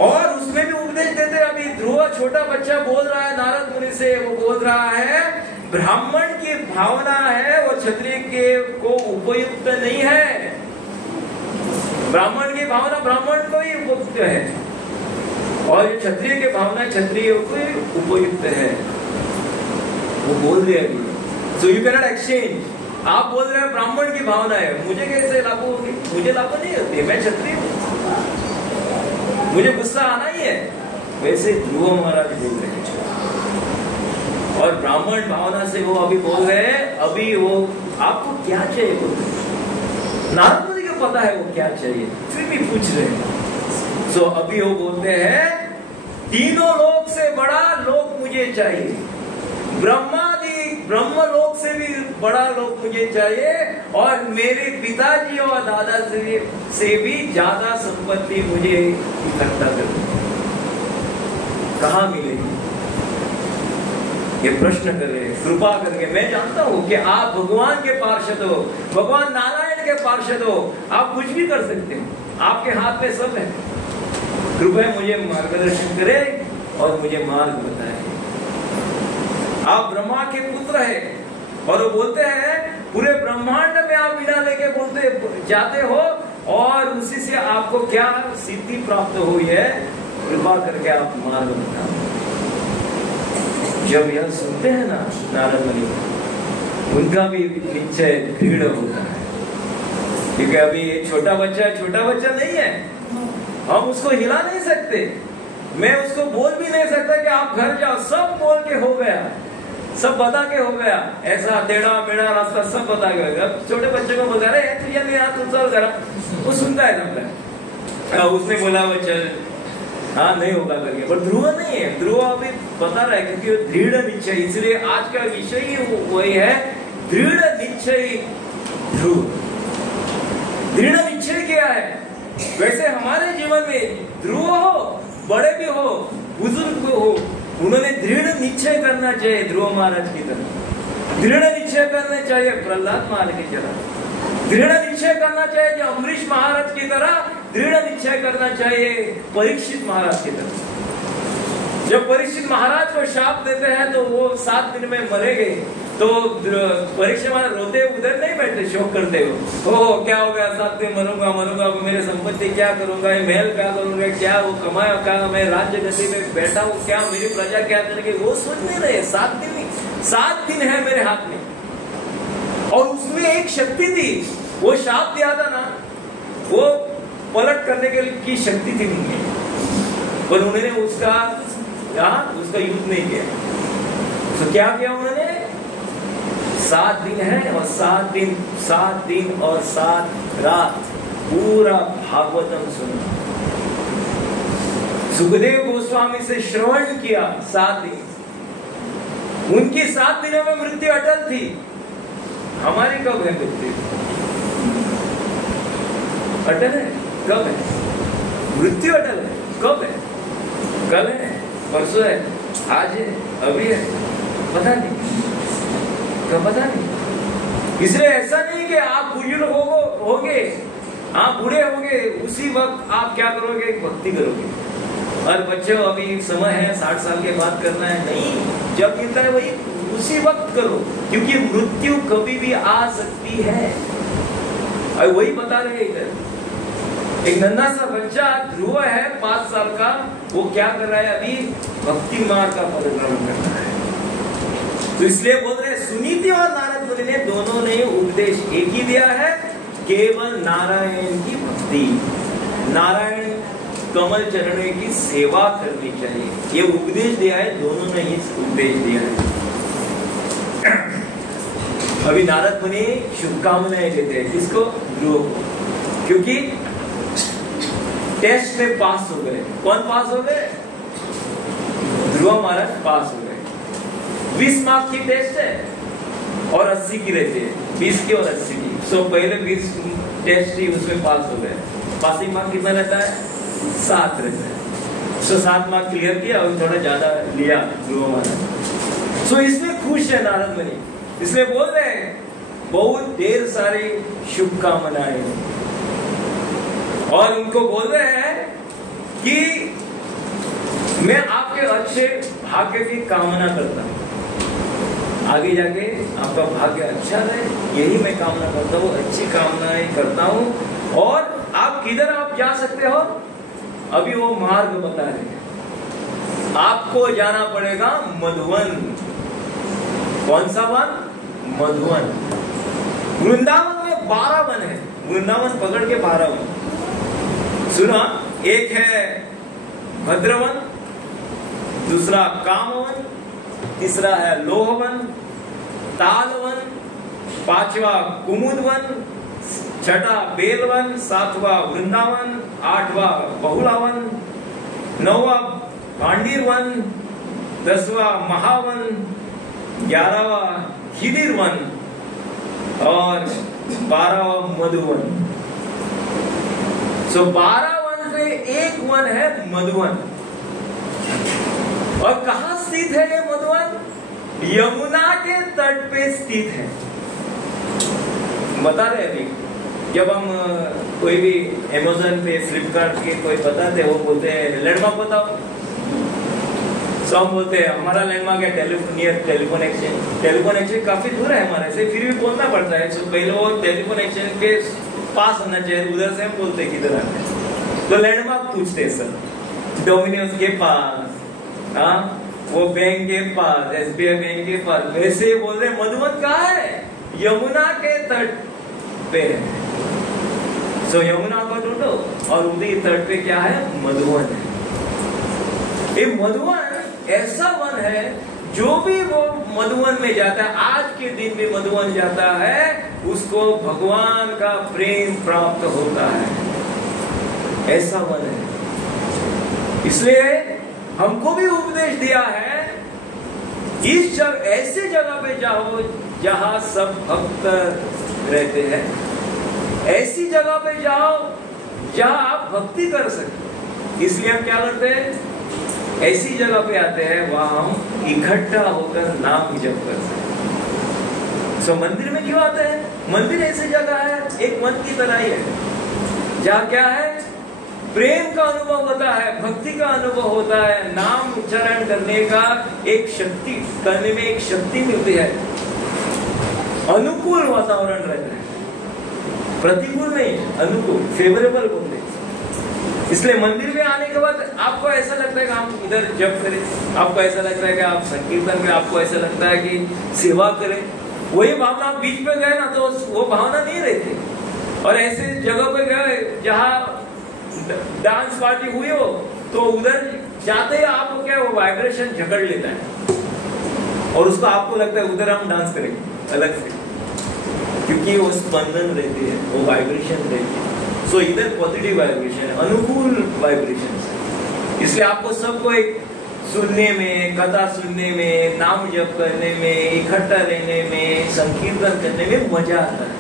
और उसमें भी उपदेश देते हैं. अभी ध्रुव छोटा बच्चा बोल रहा है नारद मुनि से, वो बोल रहा है ब्राह्मण की भावना है वो क्षत्रिय के को उपयुक्त नहीं है. ब्राह्मण की भावना ब्राह्मण को ही उपयुक्त है, और जो क्षत्रिय की भावना क्षत्रिय को उपयुक्त है. वो बोल रहे हैं. So you can not exchange. आप बोल रहे हैं ब्राह्मण की भावना है, मुझे कैसे लागू होगी? मुझे लागू नहीं होती, मैं क्षत्रिय हूं, मुझे गुस्सा आना ही है. वैसे ध्रुव महाराज बोल रहे हैं. और ब्राह्मण भावना से वो अभी बोल रहे हैं, अभी वो आपको क्या चाहिए बोल रहे हैं. नारद मुनि को पता है वो क्या चाहिए, फिर भी पूछ रहे हैं. सो अभी वो बोलते हैं तीनों लोक से बड़ा लोक मुझे चाहिए, ब्रह्मादि ब्रह्म लोक से भी बड़ा लोक मुझे चाहिए, और मेरे पिताजी और दादा से भी ज्यादा संपत्ति मुझे इकट्ठा करनी. कहाँ मिलेगी? ये प्रश्न कर रहे हैं. कृपा करके, मैं जानता हूं कि आप भगवान के पार्षद हो, भगवान नारायण के पार्षद हो, आप कुछ भी कर सकते हो, आपके हाथ में सब है. कृपया मुझे मार्गदर्शन करें और मुझे मार्ग बताएं. आप ब्रह्मा के पुत्र है, और वो बोलते हैं पूरे ब्रह्मांड में आप बिना लेके बोलते जाते हो, और उसी से आपको क्या सिद्धि प्राप्त हुई है, कृपा करके आप मार्ग बताओ. जब यह सुनते हैं ना नारद मुनि, उनका भी निश्चय दृढ़ होता है, क्योंकि अभी छोटा बच्चा नहीं है, हम उसको हिला नहीं सकते. मैं उसको बोल भी नहीं सकता कि आप घर जाओ, सब बोल के हो गया, सब बता के हो गया, ऐसा टेढ़ा मेढ़ा रास्ता सब बता के हो गया. छोटे बच्चे को बोल रहे वो सुनता है, समझता है. उसने बोला वो चल हाँ नहीं होगा करके, पर ध्रुव नहीं है. ध्रुव अभी बता रहा है क्योंकि दृढ़ निश्चय, इसलिए आज का विषय ही वही है, दृढ़ निश्चय ध्रुव. दृढ़ निश्चय क्या है? वैसे हमारे जीवन में ध्रुव हो, बड़े भी हो, बुजुर्ग हो, उन्होंने दृढ़ निश्चय करना चाहिए. ध्रुव महाराज की तरह दृढ़ निश्चय करना चाहिए, प्रहलाद महाराज की तरह दृढ़ निश्चय करना चाहिए, जो अम्बरीश महाराज की तरह दृढ़ निश्चय करना चाहिए, परीक्षित महाराज की तरह. जब परीक्षित महाराज को शाप देते हैं तो वो 7 दिन में मरेंगे, तो परीक्षित महाराज रोते उधर नहीं बैठते, शोक करते हो, ओह क्या हो गया, 7 दिन मरूंगा, मेरे संपत्ति क्या करूंगा, महल क्या करूंगा, क्या वो कमाया, क्या मैं राज्य गति में बैठा हूँ, क्या मेरी प्रजा क्या करेगी, वो सोच नहीं रहे. 7 दिन है मेरे हाथ में, और उसमें एक शक्ति थी, वो शाप दिया था ना, वो पलट करने की शक्ति थी उनमें. पर उन्होंने उसका युद्ध नहीं किया। तो क्या किया उन्होंने? 7 दिन है और 7 दिन और 7 रात पूरा भागवतम सुना। सुखदेव गोस्वामी से श्रवण किया 7 दिन। उनकी 7 दिनों में मृत्यु अटल थी। हमारी कब है मृत्यु? अटल है? कब है मृत्यु? अटल है कब है? कल है, परसों है, आज है, अभी है, पता नहीं कब, पता नहीं। इसलिए ऐसा नहीं कि आप बुजुर्ग होगे, आप बूढ़े होगे, उसी वक्त आप क्या करोगे? भक्ति करोगे। और बच्चों अभी समय है 60 साल के बाद करना है, नहीं, जब मिलता है वही उसी वक्त करो, क्योंकि मृत्यु कभी भी आ सकती है। और वही बता रहे इधर एक नन्हा सा बच्चा ध्रुव है 5 साल का, वो क्या कर रहा है? अभी भक्ति मार्ग का परिक्रमण कर रहा है। तो इसलिए बोल रहे सुनीति और नारद मुनि ने दोनों ने उपदेश एक ही दिया है, केवल नारायण की भक्ति, नारायण कमल चरणों की सेवा करनी चाहिए, ये उपदेश दिया है। दोनों ने ही उपदेश दिया है। अभी नारद मुनि शुभकामनाएं देते हैं किसको? ध्रुव को, क्योंकि टेस्ट में पास हो गए। कौन पास हो गए? ध्रुव महाराज पास हो गए। 20 मार्क्स की टेस्ट है और 80 की रहती है, 20 की और 80 की। सो पहले 20 टेस्ट थी, उसमें पास हो गए। पासिंग मार्क कितना रहता है? 7 रहता है। सो 7 मार्क क्लियर किया और थोड़ा ज्यादा लिया ध्रुव महाराज। सो इसमें खुश है नारद मुनि, इसलिए बोल रहे हैं बहुत ढेर सारी शुभकामनाएं। और उनको बोल रहे हैं कि मैं आपके अच्छे भाग्य की कामना करता हूं, आगे जाके आपका भाग्य अच्छा रहे, यही मैं कामना करता हूँ, अच्छी कामनाएं करता हूँ। और आप किधर आप जा सकते हो? अभी वो मार्ग बता रहे हैं। आपको जाना पड़ेगा मधुवन। कौन सा वन? मधुवन। वृंदावन में 12 वन है, वृंदावन पकड़ के 12 वन। सुना, एक है भद्रवन, दूसरा कामवन, तीसरा है लोहवन, तालवन, 5वां कुमुदवन, 6वां बेलवन, 7वां वृंदावन, 8वां बहुलावन, 9वां भांडीरवन, 10वां महावन, 11वां खिदिरवन और 12वां मधुवन। सो 12 वन से एक वन है मधुवन। और कहां स्थित है ये मधुवन? यमुना के तट पे स्थित है। बता रहे अभी जब हम कोई भी अमेज़न पे, फ्लिपकार्ट के कोई बताते, वो बोलते हैं लैंडमार्क बताओ, सो हम बोलते हैं हमारा लैंडमार्क है टेलीफोन एक्सचेंज। टेलीफोन एक्सचेंज काफी दूर है हमारे से, फिर भी बोलना पड़ता है। सो पहले वो टेलीफोन एक्सचेंज के पास होना चाहिए, उधर से हम बोलते किधर आते हैं। तो लैंडमार्क पूछते हैं सर, डोमिनोज के पास, हाँ वो बैंक के पास, SBI बैंक के पास, वैसे बोल रहे मधुवन कहाँ है? यमुना के तट पे है। सो यमुना को ढूंढो और उधर तट पे क्या है? मधुवन है। ये मधुवन ऐसा वन है, जो भी वो मधुवन में जाता है, आज के दिन में मधुवन जाता है, उसको भगवान का प्रेम प्राप्त होता है। ऐसा वन है। इसलिए हमको भी उपदेश दिया है, ऐसे जगह पे जाओ जहां सब भक्त रहते हैं, ऐसी जगह पे जाओ जहां आप भक्ति कर सके। इसलिए हम क्या करते हैं? ऐसी जगह पे आते हैं वहां हम इकट्ठा होकर नाम जप कर सकते। सो मंदिर में क्यों आते हैं? मंदिर ऐसी जगह है, एक मन की तरह ही है, जहाँ क्या है? प्रेम का अनुभव होता है, भक्ति का अनुभव होता है, नाम उच्चारण करने का एक शक्ति, करने में एक शक्ति मिलती है, अनुकूल वातावरण रहता है, प्रतिकूल नहीं, अनुकूल, फेवरेबल बोलते। इसलिए मंदिर में आने के बाद आपको ऐसा लगता है कि हम इधर जप करें, आपको ऐसा लगता है कि आप संकीर्तन में, आपको ऐसा लगता है कि सेवा करें, वही भावना बीच में गए ना तो वो भावना नहीं रहती। और ऐसे जगह पे गए जहाँ डांस पार्टी हुई हो तो उधर जाते ही आपको क्या वो वाइब्रेशन झगड़ लेता है और उसको आपको लगता है उधर हम डांस करेंगे अलग से, क्योंकि वो स्पंदन रहती है, वो वाइब्रेशन रहती है। सो इधर पॉजिटिव वाइब्रेशन, अनुकूल वाइब्रेशन। इसलिए आपको सबको एक सुनने में, कथा सुनने में, नाम जप करने में, इकट्ठा रहने में, संकीर्तन करने में मजा आता है।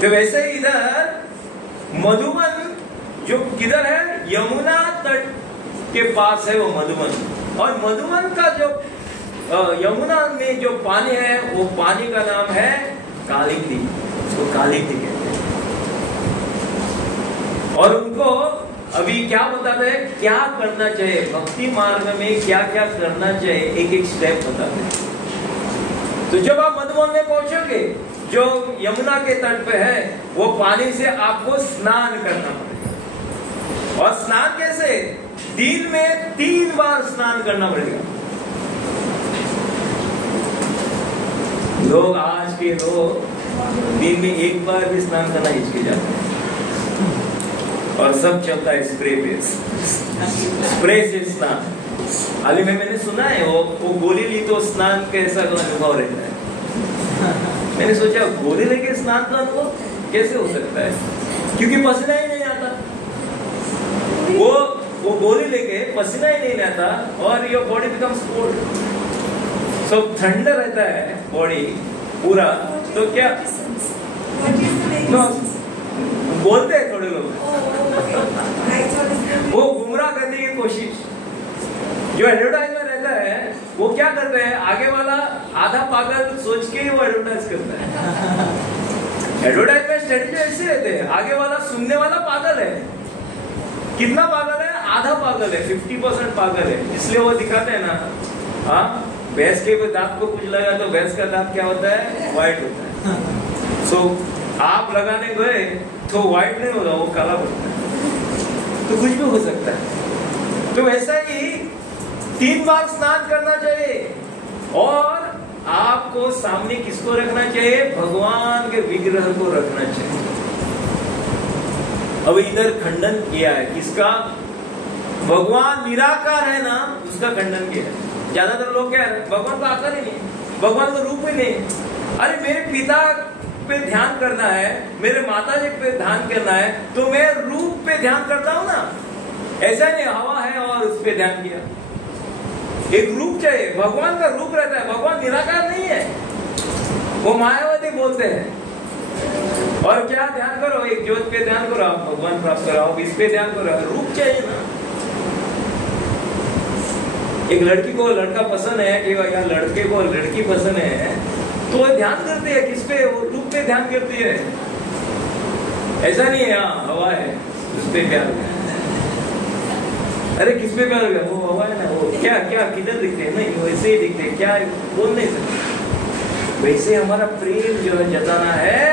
तो वैसे ही इधर मधुबन जो किधर है, यमुना तट के पास है वो मधुबन। और मधुबन का जो यमुना में जो पानी है वो पानी का नाम है कालिंदी, उसको कालिंदी कहते हैं। और उनको अभी क्या बताते हैं क्या करना चाहिए भक्ति मार्ग में, क्या क्या करना चाहिए, एक एक स्टेप बताते हैं। तो जब आप मधुबन में पहुंचोगे जो यमुना के तट पे है, वो पानी से आपको स्नान करना पड़ेगा। और स्नान कैसे, दिन में 3 बार स्नान करना पड़ेगा। लोग आज के लोग दिन में 1 बार भी स्नान करना हिचके जाते हैं और सब चलता है स्प्रे पे, स्प्रे से स्नान। अभी मैंने सुना है वो गोली ली तो स्नान कैसा अनुभव रहता है। मैंने सोचा गोली लेके स्नान का अनुभव कैसे हो सकता है, क्योंकि पसीना ही नहीं आता। वो गोली लेके पसीना ही नहीं आता और योर बॉडी बिकम्स कोल्ड, सब ठंडा रहता है बॉडी पूरा। तो क्या बोलते हैं थोड़े लोग वो गुमराह करने की कोशिश। जो एडवर्टाइज में रहता है वो क्या करते हैं, आगे वाला आधा पागल सोच के ही वो एडवर्टाइज करता है। एडवर्टाइज में स्ट्रेटेजी ऐसे रहते हैं, आगे वाला सुनने वाला पागल है। कितना पागल है, आधा पागल है, 50% पागल है। इसलिए वो दिखाते हैं ना, हाँ भैंस के दांत को कुछ लगा तो भैंस का दांत क्या होता है, व्हाइट होता है। सो आप लगाने गए तो व्हाइट नहीं होगा, वो काला होता है। तो कुछ भी हो सकता है। तो वैसा ही 3 बार स्नान करना चाहिए। और आपको सामने किसको रखना चाहिए, भगवान के विग्रह को रखना चाहिए। अब इधर खंडन किया है किसका, भगवान निराकार है ना, उसका खंडन किया है। ज्यादातर लोग क्या है, भगवान का आकार ही नहीं, भगवान का रूप ही नहीं। अरे मेरे पिता पे ध्यान करना है, मेरे माता जी पे ध्यान करना है, तो मैं रूप पे ध्यान करता हूं ना। ऐसा नहीं हवा है और उस पे ध्यान किया, एक रूप चाहिए। भगवान का रूप रहता है, भगवान निराकार नहीं है, वो मायावादी बोलते हैं। और क्या ध्यान करो, एक ज्योत पे ध्यान करो, आप भगवान प्राप्त करो, आप इस पे ध्यान करो, रूप चाहिए ना। एक लड़की को लड़का पसंद है कि या लड़के को लड़की पसंद है, तो वो ध्यान करती है किस पे, वो रूप पे ध्यान करती है। ऐसा नहीं है हाँ हवा है उस पे प्यार है। अरे किस पे प्यार है, वो हवा है ना, वो क्या क्या किधर दिखते हैं, नहीं वैसे ही दिखते हैं, क्या बोल नहीं सकते। वैसे हमारा प्रेम जो है जताना है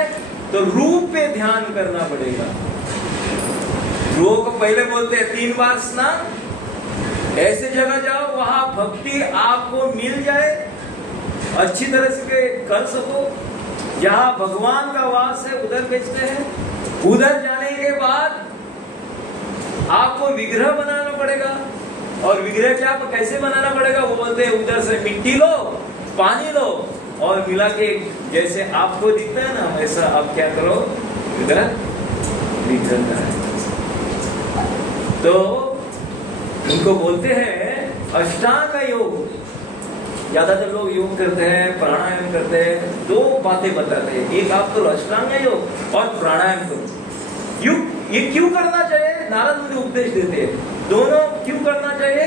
तो रूप पे ध्यान करना पड़ेगा। रूप को पहले बोलते हैं 3 बार स्नान। ऐसे जगह जाओ वहां भक्ति आपको मिल जाए, अच्छी तरह से कर सको। जहां भगवान का वास है उधर भेजते हैं। उधर जाने के बाद आपको विग्रह बनाना पड़ेगा। और विग्रह क्या कैसे बनाना पड़ेगा, वो बोलते हैं उधर से मिट्टी लो, पानी लो और मिला के जैसे आपको दिखता है ना वैसा आप क्या करो, इधर दिखता है। तो उनको बोलते हैं अष्टांग योग। ज्यादातर लोग योग करते हैं, प्राणायाम करते हैं, 2 बातें बताते हैं, एक आप करो अष्टांग योग और प्राणायाम करो। ये क्यों करना चाहिए, नारद मुनि उपदेश देते हैं। दोनों क्यों करना चाहिए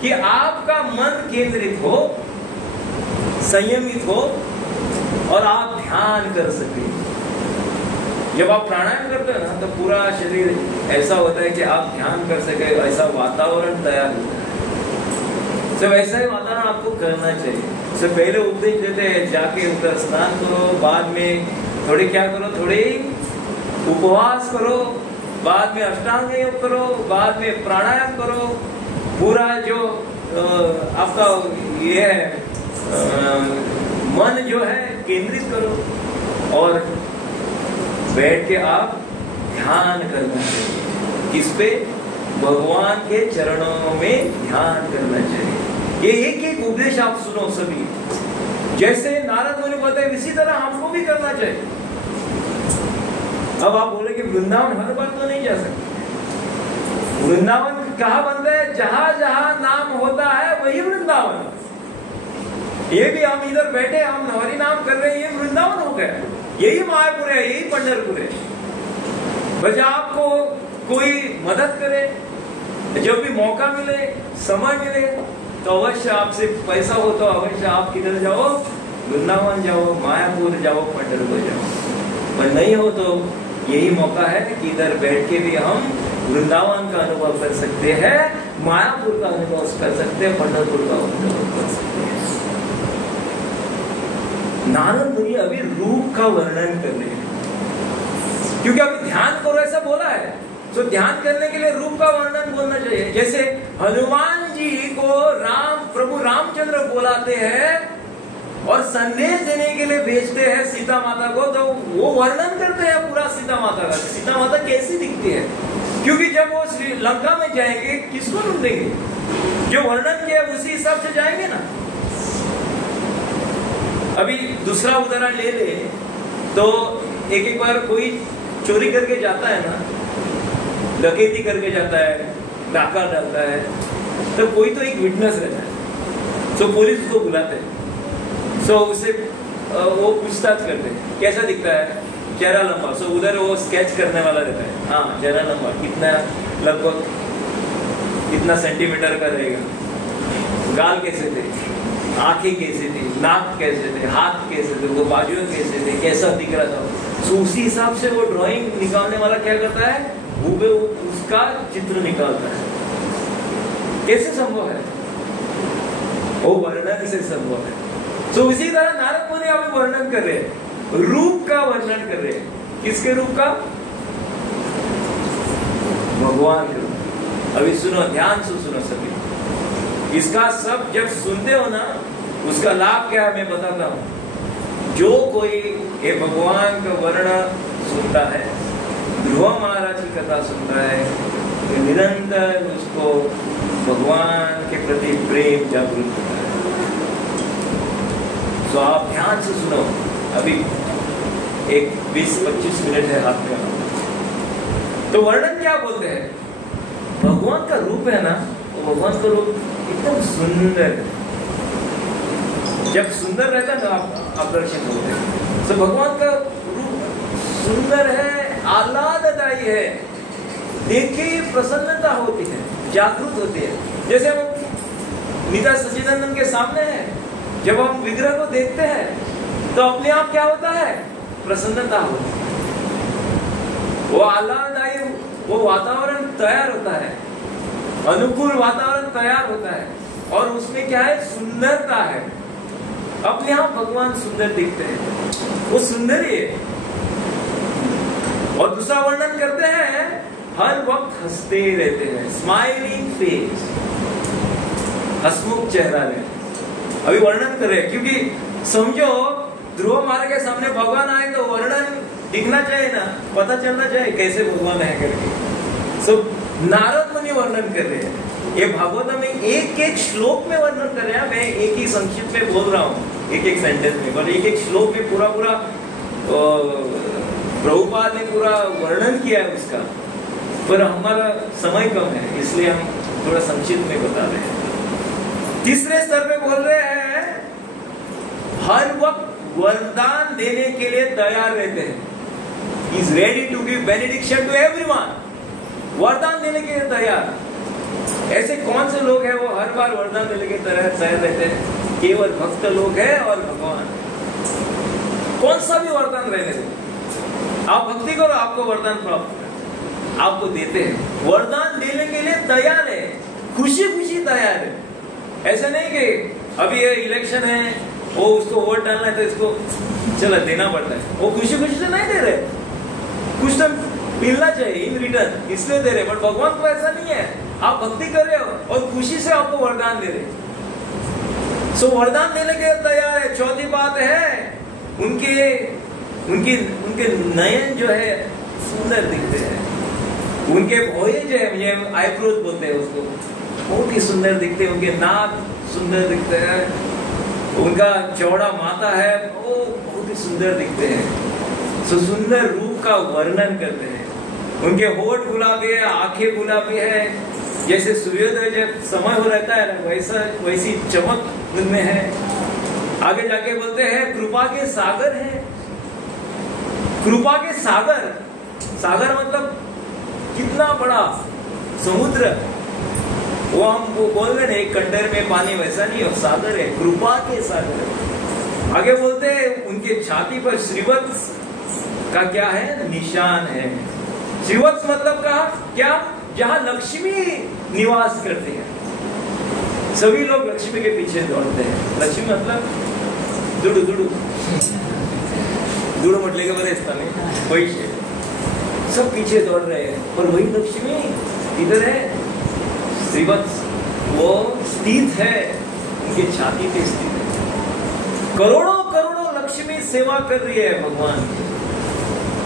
कि आपका मन केंद्रित हो, संयमित हो और आप ध्यान कर सके। जब आप प्राणायाम करते हैं ना तो पूरा शरीर ऐसा होता है कि आप ध्यान कर सके, ऐसा वातावरण तैयार होता है। तो वैसा ही वातावरण आपको करना चाहिए। तो पहले उपदेश देते हैं जाके उधर स्नान करो, बाद में थोड़े क्या करो, थोड़े उपवास करो, बाद में अष्टांग योग करो, बाद में प्राणायाम करो। पूरा जो आपका ये है मन जो है केंद्रित करो और बैठ के आप ध्यान करना चाहिए। किस पे, भगवान के चरणों में ध्यान करना चाहिए। ये एक एक उपदेश आप सुनो सभी, जैसे नारद मुनि बताए इसी तरह हमको भी करना चाहिए। अब आप बोले कि वृंदावन हर बार तो नहीं जा सकते। वृंदावन कहाँ बनता है? जहां जहां नाम होता है वही वृंदावन। ये भी हम इधर बैठे हम हरि नाम कर रहे हैं, ये वृंदावन हो गया। यही मायापुर है, यही पंढरपुर है। बस आपको कोई मदद करे, जब भी मौका मिले, समय मिले, तो अवश्य आपसे पैसा हो तो अवश्य आप किधर जाओ? वृंदावन जाओ, मायापुर जाओ, पंढरपुर जाओ। पर नहीं हो तो यही मौका है कि इधर बैठ के भी हम वृंदावन का अनुभव कर सकते हैं, मायापुर का अनुभव कर सकते हैं, पंढरपुर का अनुभव कर सकते हैं। नारद मुनि अभी रूप का वर्णन कर रहे हैं, क्योंकि अभी ध्यान करो ऐसा बोला है, तो ध्यान करने के लिए रूप का वर्णन बोलना चाहिए। जैसे हनुमान जी को प्रभु रामचंद्र बुलाते हैं और संदेश देने के लिए भेजते हैं सीता माता को, तो वो वर्णन करते हैं पूरा सीता माता का, सीता माता कैसी दिखती है। क्योंकि जब वो श्रीलंका में जाएंगे किसको ढूंढेंगे? जो वर्णन किया उसी हिसाब से जाएंगे ना। अभी दूसरा उदाहरण ले ले तो एक बार कोई चोरी करके जाता है ना, डकैती करके जाता है, डाका डालता है, तो कोई तो एक विटनेस रहता है, तो पुलिस उसको बुलाते हैं, तो उससे वो पूछताछ करते हैं कैसा दिखता है, चेहरा लंबा, सो उधर वो स्केच करने वाला रहता है, हाँ चेहरा लंबा, कितना लगभग कितना सेंटीमीटर का रहेगा, गाल कैसे थे, आंखें कैसे थी, नाक कैसे थे, हाथ कैसे थे, वो बाजुएं कैसे थे, कैसा दिख रहा था। सो उसी हिसाब से वो ड्राइंग निकालने वाला क्या करता है, वो उसका चित्र निकालता है। कैसे संभव है? वो वर्णन से संभव है। सो इसी तरह नारद मुनि अभी वर्णन कर रहे हैं, रूप का वर्णन कर रहे हैं। किसके रूप का? भगवान के रूप। अभी सुनो, ध्यान से सुनो सभी। इसका सब जब सुनते हो ना, उसका लाभ क्या है मैं बताता हूँ। जो कोई ये भगवान का वर्णन सुनता है, ध्रुव महाराज की कथा सुनता है, तो निरंतर उसको भगवान के प्रति प्रेम जागृत होता है। तो आप ध्यान से सुनो। अभी एक 20-25 मिनट है हाथ में। तो वर्णन क्या बोलते हैं? भगवान का रूप है ना, तो भगवान का रूप एकदम सुंदर। जब सुंदर रहता है ना आप आकर्षित होते हैं। तो भगवान का रूप सुंदर है, आह्लाददायी है, देख के प्रसन्नता होती है, जागरूक होती है। जैसे हम नित्य सच्चिदानंद के सामने है, जब हम विग्रह को देखते हैं तो अपने आप क्या होता है? प्रसन्नता होती है। वो आह्लाददायी वो वातावरण तैयार होता है, अनुकूल वातावरण तैयार होता है, और उसमें क्या है? सुंदरता है। अपने आप भगवान सुंदर दिखते हैं, वो सुंदर ही है। और दूसरा वर्णन करते हैं, हर वक्त हंसते रहते हैं, स्माइलिंग फेस, हंसमुख चेहरा है। अभी वर्णन कर रहे हैं, क्योंकि समझो ध्रुव महाराज के सामने भगवान आए तो वर्णन दिखना चाहिए ना, पता चलना चाहिए कैसे भगवान है करके। सो नारद मुनि वर्णन कर रहे हैं। ये भागवत में एक एक श्लोक में वर्णन कर रहे हैं। मैं एक ही संक्षिप्त में बोल रहा हूँ, एक एक सेंटेंस में, पर एक एक श्लोक में पूरा प्रभुपाद ने पूरा वर्णन किया है उसका। पर हमारा समय कम है, इसलिए हम थोड़ा संक्षिप्त में बता रहे हैं। तीसरे स्तर पे बोल रहे हैं, हर वक्त वरदान देने के लिए तैयार रहते हैं। He is ready to give benediction to everyone. वरदान देने के लिए तैयार। ऐसे कौन से लोग हैं वो हर बार वरदान देने के तैयार रहते हैं? केवल भक्त लोग हैं और भगवान। कौन सा भी वरदान रहने दो, आप भक्ति करो, आपको वरदान प्राप्त है, आपको देते हैं। वरदान देने के लिए तैयार है, खुशी खुशी तैयार है। ऐसे नहीं कि अभी ये इलेक्शन है, वो उसको वोट डालना है तो इसको चलो देना पड़ता है, वो खुशी खुशी से नहीं दे रहे, कुछ तो मिलना चाहिए इन रिटर्न, इसलिए दे रहे। बट भगवान को ऐसा नहीं है, आप भक्ति कर रहे हो और खुशी से आपको वरदान दे रहे। सो वरदान देने के तैयार है। चौथी बात है, उनके नयन जो है सुंदर दिखते हैं। उनके भौहें जो है, आईब्रोज बोलते हैं उसको, बहुत ही सुंदर दिखते हैं, उनके नाक सुंदर दिखते हैं, उनका चौड़ा माथा है वो बहुत ही सुंदर दिखते हैं। सो सुंदर रूप का वर्णन करते हैं। उनके होठ गुलाबी है, आंखें गुलाबी है, जैसे सूर्योदय जब समय हो रहता है ना वैसी चमक उनमें है। आगे जाके बोलते हैं कृपा के सागर है। कृपा के सागर, सागर मतलब कितना बड़ा समुद्र, वो हम वो बोल रहे हैं एक कंटेनर में पानी, वैसा नहीं हो, सागर है, कृपा के सागर। आगे बोलते हैं उनके छाती पर श्रीवत्स का क्या है, निशान है। श्रीवत्स मतलब का क्या, जहां लक्ष्मी निवास करती है। सभी लोग लक्ष्मी के पीछे दौड़ते हैं। लक्ष्मी मतलब दुडू दुडू दुडू म्हटले के बरे पैसे, सब पीछे दौड़ रहे हैं, और वही लक्ष्मी इधर है, श्रीवत्स वो स्थित है, उनके छाती पे स्थित है। करोड़ों करोड़ों लक्ष्मी सेवा कर रही है भगवान।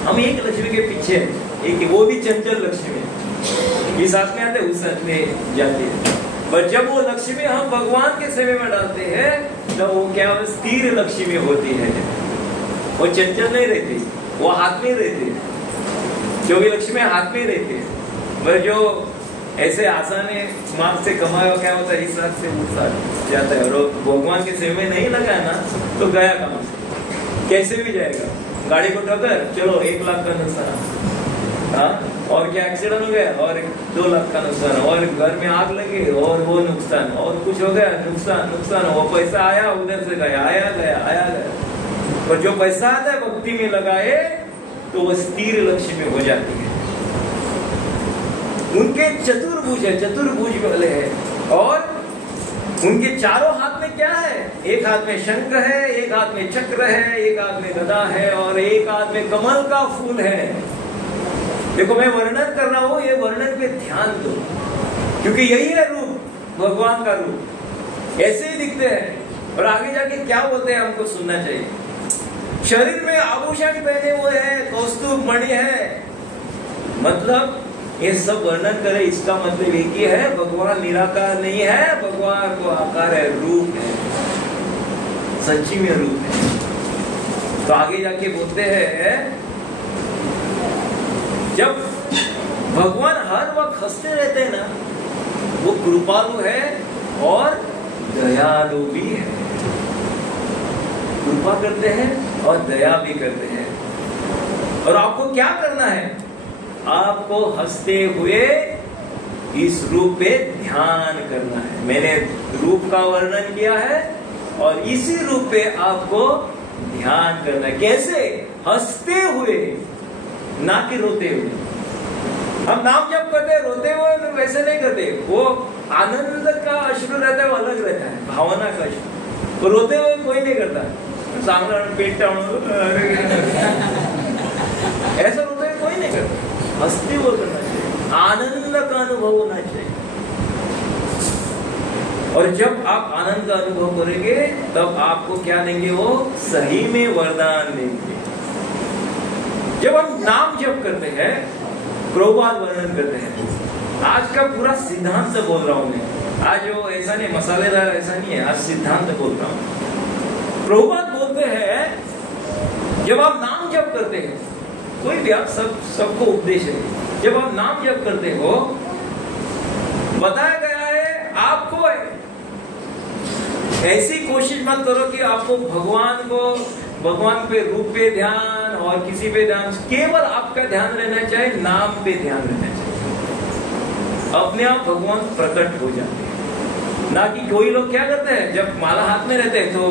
हम एक लक्ष्मी के पीछे, एक वो भी चंचल लक्ष्मी, इस हाथ में आते उस हाथ में जाते हैं। पर जब वो लक्ष्मी हम भगवान के सेवे में डालते हैं तो वो क्या स्थिर लक्ष्मी होती है। वो चंचल नहीं रहती, वो हाथ में रहती है, जो भी लक्ष्मी हाथ में रहती है। पर जो ऐसे आसानी मार्ग से कमाया क्या होता है, इस हाथ से उस हाथ जाता है, और भगवान के सेवे में नहीं लगा ना तो गया काम, कैसे भी जाएगा। गाड़ी को टक्कर, चलो 1 लाख का नुकसान, हाँ, और क्या एक्सीडेंट हो गया और 2 लाख का नुकसान, और घर में आग लगी और वो नुकसान, और कुछ हो गया नुकसान नुकसान, वो पैसा आया उधर से गया, आया गया आया गया। पर जो पैसा आता है भक्ति में लगाए तो वो स्थिर लक्ष्मी हो जाती है। उनके चतुर्भुज है, चतुर्भुज वाले हैं, और उनके चारों हाथ में क्या है, एक हाथ में शंख है, एक हाथ में चक्र है, एक हाथ में गदा है, और एक हाथ में कमल का फूल है। देखो मैं वर्णन कर रहा हूं, ये वर्णन पे ध्यान दो, क्योंकि यही है रूप, भगवान का रूप, ऐसे ही दिखते हैं। और आगे जाके क्या बोलते हैं हमको सुनना चाहिए। शरीर में आभूषण पहने हुए है, कौस्तुभ मणि है, मतलब ये सब वर्णन करे, इसका मतलब एक ही है, भगवान निराकार नहीं है, भगवान को आकार है, रूप है, सच्ची में रूप है। तो आगे जाके बोलते हैं जब भगवान हर वक्त हंसते रहते हैं ना, वो कृपालु है और दयालु भी है। कृपा करते हैं और दया भी करते हैं। और आपको क्या करना है, आपको हंसते हुए इस रूप पे ध्यान करना है। मैंने रूप का वर्णन किया है और इसी रूप पे आपको ध्यान करना है। कैसे, हंसते हुए, ना कि रोते हुए। हम नाम जब करते हैं रोते हुए वैसे नहीं करते, वो आनंद का अश्रु रहता है, वो अलग रहता है, भावना का अश्रु। वो रोते हुए कोई नहीं करता, सामने पेट ऐसा रोते हुए कोई नहीं करता। हंसते हुए करना चाहिए, आनंद का अनुभव होना चाहिए। और जब आप आनंद का अनुभव करेंगे तब आपको क्या देंगे, वो सही में वरदान देंगे। जब हम नाम जप करते हैं, प्रभुपाद वर्णन करते हैं, आज का पूरा सिद्धांत बोल रहा हूं मैं, आज वो ऐसा नहीं मसालेदार ऐसा नहीं है, आज सिद्धांत बोल रहा हूं। प्रभुपाद बोलते हैं जब आप नाम जप करते हैं, कोई भी आप सबको उपदेश है, जब आप नाम जप करते हो, बताया गया है आपको ऐसी कोशिश मत करो कि आपको भगवान पे रूप पे ध्यान और किसी पे ध्यान, केवल आपका ध्यान रहना चाहिए, नाम पे ध्यान रहना चाहिए। अपने आप भगवान प्रकट हो जाते हैं। ना कि कोई लोग क्या करते हैं, जब माला हाथ में रहते हैं तो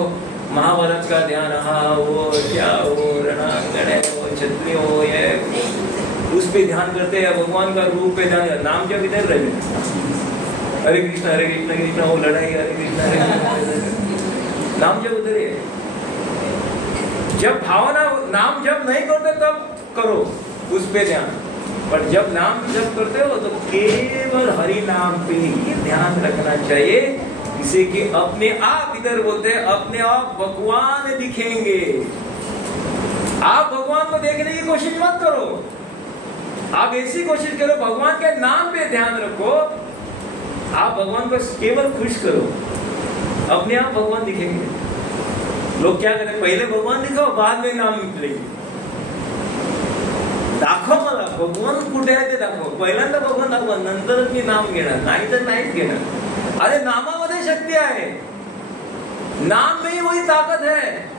महाभारत का ध्यान, हाँ वो क्या वो रणांगण है, वो छतरी हो, ये उस पे ध्यान करते हैं, भगवान का रूप पे ध्यान। नाम जब इधर रहे, हरे कृष्ण कृष्ण वो लड़ाई, हरे कृष्ण नाम जब उधर है। जब भावना नाम जब नहीं करते तब करो उस पे ध्यान, पर जब नाम जब करते हो तो केवल हरि नाम पे ही ध्यान रखना चाहिए, जिससे कि अपने आप, इधर बोलते हैं अपने आप भगवान दिखेंगे। आप भगवान को देखने की कोशिश मत करो, आप ऐसी कोशिश करो, भगवान के नाम पे ध्यान रखो, आप भगवान को केवल खुश करो, अपने आप भगवान दिखेंगे। लोग क्या करें, पहले भगवान दिखाओ, बाद में नाम निकलेगी। दाखव मला भगवान कुठे आहे ते दाखव, पहिल्यांदा भगवान दाखवा, नंतरच मी नाम घेणार, नाही तर नाहीच घेणार। अरे नामामध्ये शक्ति आहे, नाम में ही वही ताकत है।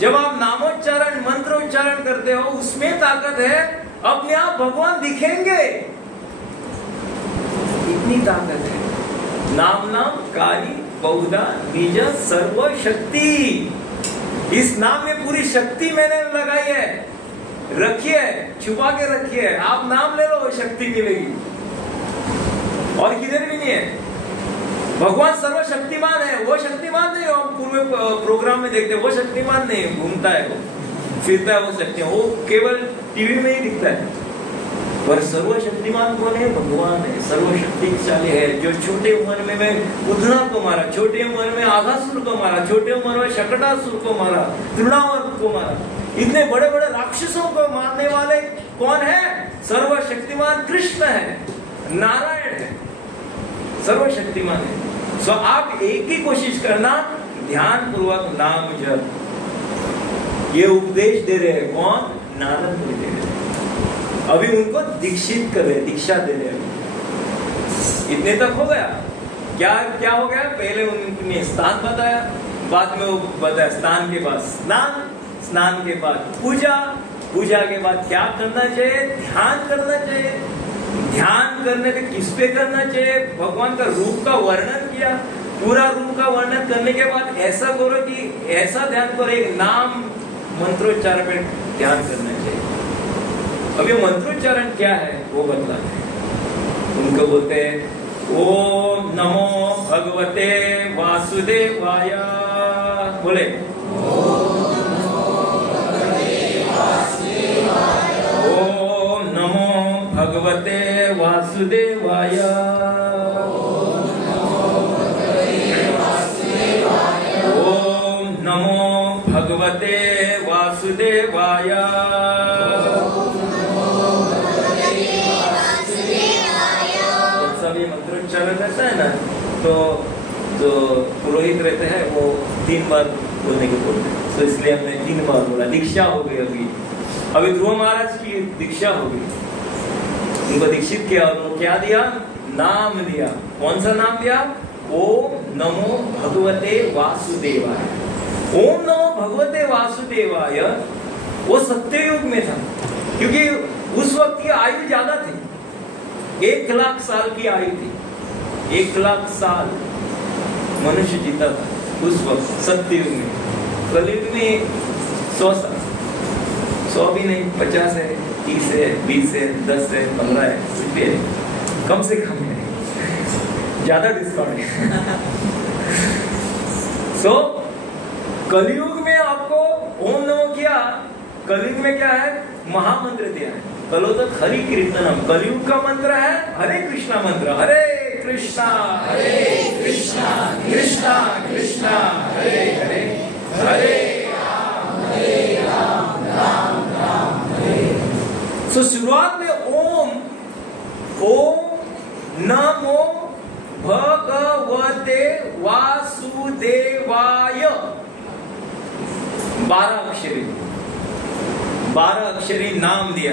जब आप नामोच्चारण मंत्रोच्चारण करते हो उसमें ताकत है, अपने आप भगवान दिखेंगे, इतनी ताकत है। नाम नाम कारी बहुधा निज सर्व शक्ति, इस नाम में पूरी शक्ति मैंने लगाई है, रखिए, छुपा के रखिए। आप नाम ले लो, शक्ति मिलेगी, और किधर भी नहीं है। भगवान सर्वशक्तिमान है, वो शक्तिमान नहीं, हम पूर्व प्रोग्राम में देखते हैं, वो शक्तिमान नहीं, घूमता है, वो फिरता है, वो शक्ति, वो केवल टीवी में ही दिखता है। पर सर्वशक्तिमान कौन है? भगवान है, सर्वशक्तिशाली है, जो छोटे उम्र में उधना को मारा, छोटे उम्र में आघासुर को मारा, छोटे उम्र में शकटासुर को मारा, तृणावर्त को मारा, इतने बड़े बड़े राक्षसों को मारने वाले कौन है? सर्वशक्तिमान कृष्ण है, नारायण है, सर्वशक्तिमान है। सो आप एक ही कोशिश करना, ध्यान पूर्वक नाम जप। ये उपदेश दे रहे हैं कौन? नारद मुनि दे रहे हैं, अभी उनको दीक्षित कर रहे, दीक्षा दे रहे हैं। इतने तक हो गया। क्या क्या हो गया? पहले उन्होंने स्थान बताया, बाद में वो बताया स्नान के बाद स्नान, स्नान के बाद पूजा, पूजा के बाद क्या करना चाहिए? ध्यान करना चाहिए। ध्यान करने पे किस पे करना चाहिए? भगवान का रूप का वर्णन किया। पूरा रूप का वर्णन करने के बाद ऐसा करो कि ऐसा ध्यान करो, एक नाम मंत्रोच्चारण पे ध्यान करना चाहिए। अब ये मंत्रोच्चारण क्या है वो बतलाते हैं। उनको बोलते हैं ओम नमो भगवते वासुदेवाय। बोले ओम नमो भगवते वासुदेवाय। ओम नमो भगवते वासुदेवाय। सब ये मंत्रोच्चारण करता है ना, तो जो पुरोहित रहते हैं वो 3 बार बोलने को बोलते हैं, तो इसलिए हमने 3 बार बोला। दीक्षा हो गई, अभी ध्रुव महाराज की दीक्षा हो गई, उनको दीक्षित किया और वो क्या दिया? नाम दिया। कौन सा नाम दिया? ओम नमो भगवते वासुदेवाय। ओम नमो भगवते वासुदेवाय वो सत्ययुग में था, क्योंकि उस वक्त की आयु ज्यादा थी, 1 लाख साल की आयु थी। 1 लाख साल मनुष्य जीता था उस वक्त सत्ययुग में। कलयुग में 100 साल, 100 भी नहीं, 50 है, 30 है, 20 है, 10 है, 15 है, कुछ भी है, कम से कम है, ज्यादा डिस्काउंट है। सो कलयुग में आपको ओम नमो किया, कलयुग में क्या है? महामंत्र दिया है। कलो तो हरि कीर्तनम, कलयुग का मंत्र है हरे कृष्णा मंत्र। हरे कृष्णा कृष्णा कृष्णा हरे हरे, हरे राम राम राम हरे। सो शुरुआत में ओम नमो भगवते वासुदेवाय, 12 अक्षरी नाम दिया।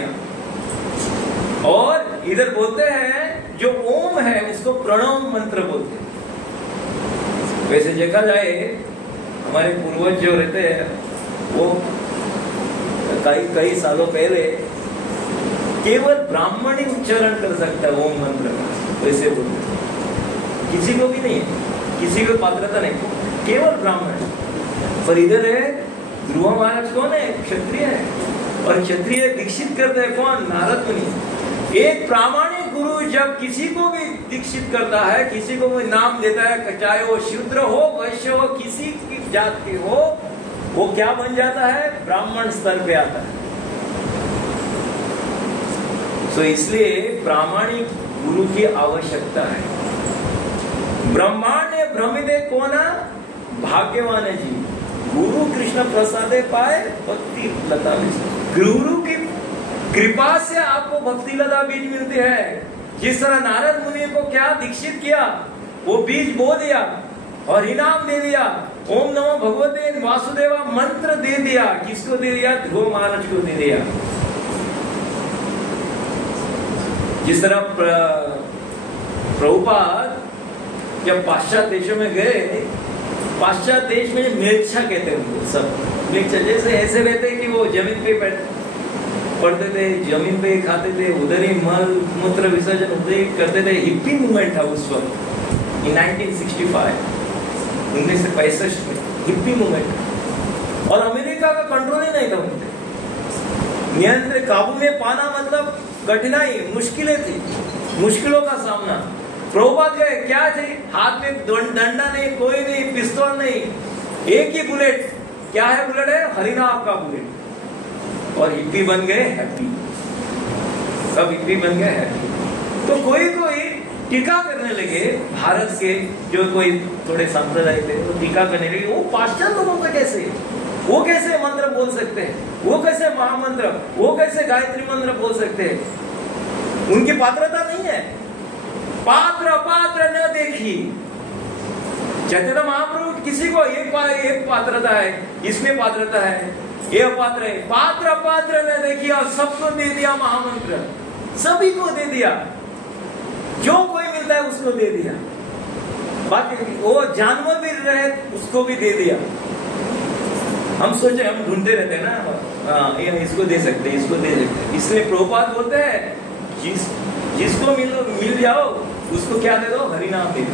और इधर बोलते हैं जो ओम है उसको प्रणव मंत्र बोलते हैं। वैसे देखा जाए हमारे पूर्वज जो रहते हैं वो कई सालों पहले केवल ब्राह्मण ही उच्चारण कर सकता है ओम मंत्र का, वैसे बोलते हैं। किसी को भी नहीं है, किसी को पात्रता नहीं, केवल ब्राह्मण। पर इधर है ध्रुव महाराज कौन है? क्षत्रिय है, और क्षत्रिय दीक्षित करते हैं कौन? नारद मुनि। एक प्रामाणिक गुरु जब किसी को भी दीक्षित करता है, किसी को भी नाम देता है, चाहे वो शूद्र हो, वैश्य हो, किसी की जात के हो, वो क्या बन जाता है? ब्राह्मण स्तर पे आता है। तो इसलिए प्रामाणिक गुरु की आवश्यकता है। ब्रह्मांड भ्रमिते कोना भाग्यवान है जी, गुरु कृष्ण प्रसादे पाए भक्ति लता में। गुरु की कृपा से आपको भक्ति लता बीज मिलती है। जिस तरह नारद मुनि को क्या दीक्षित किया, वो बीज बो दिया और इनाम दे दिया, ओम नमो भगवते वासुदेवा मंत्र दे दिया। किसको दे दिया? ध्रुव महाराज को दे दिया। जिस तरह प्रभुपाद जब पाश्चात्य देशों में गए, पाश्चात्य देश में म्लेच्छा कहते हैं उनको, सब म्लेच्छा जैसे ऐसे रहते हैं कि वो जमीन पे पढ़ते थे, जमीन पे खाते थे, उधर ही मल मूत्र विसर्जन उधर ही करते थे। हिप्पी मूवमेंट था उस वक्त, इन 1965 में हिप्पी मूवमेंट। और अमेरिका का कंट्रोल ही नहीं था उनसे, नियंत्रण काबू में पाना मतलब कठिनाई, मुश्किलें थी, मुश्किलों का सामना। प्रभुपाद गए, क्या थे? हाथ में डंडा नहीं, कोई नहीं, पिस्तौल नहीं, एक ही बुलेट। क्या है बुलेट? है हरिनाम का बुलेट। और हिप्पी बन गए हैप्पी, सब हिप्पी बन गए हैप्पी। तो कोई टीका करने लगे, भारत के जो कोई थोड़े सांप्रदाय थे वो टीका करने लगे, वो पाश्चात्य लोगों का कैसे, वो कैसे मंत्र बोल सकते हैं, वो कैसे महामंत्र, वो कैसे गायत्री मंत्र बोल सकते हैं? उनकी पात्रता नहीं है। पात्र पात्र न देखी। चैतन्य महाप्रभु किसी को एक पात्रता है, इसमें पात्रता है, ये पात्र है। पात्र पात्र न देखी और सबको दे दिया महामंत्र, सभी को दे दिया, जो कोई मिलता है उसको दे दिया। बाकी वो जानवर भी रहे उसको भी दे दिया। हम सोचे, हम ढूंढते रहते हैं ना, इसको दे सकते, इसको दे सकते। इसलिए प्रभुपाद बोलते हैं जिसको मिल जाओ उसको क्या दे दो? हरिनाम दे दो।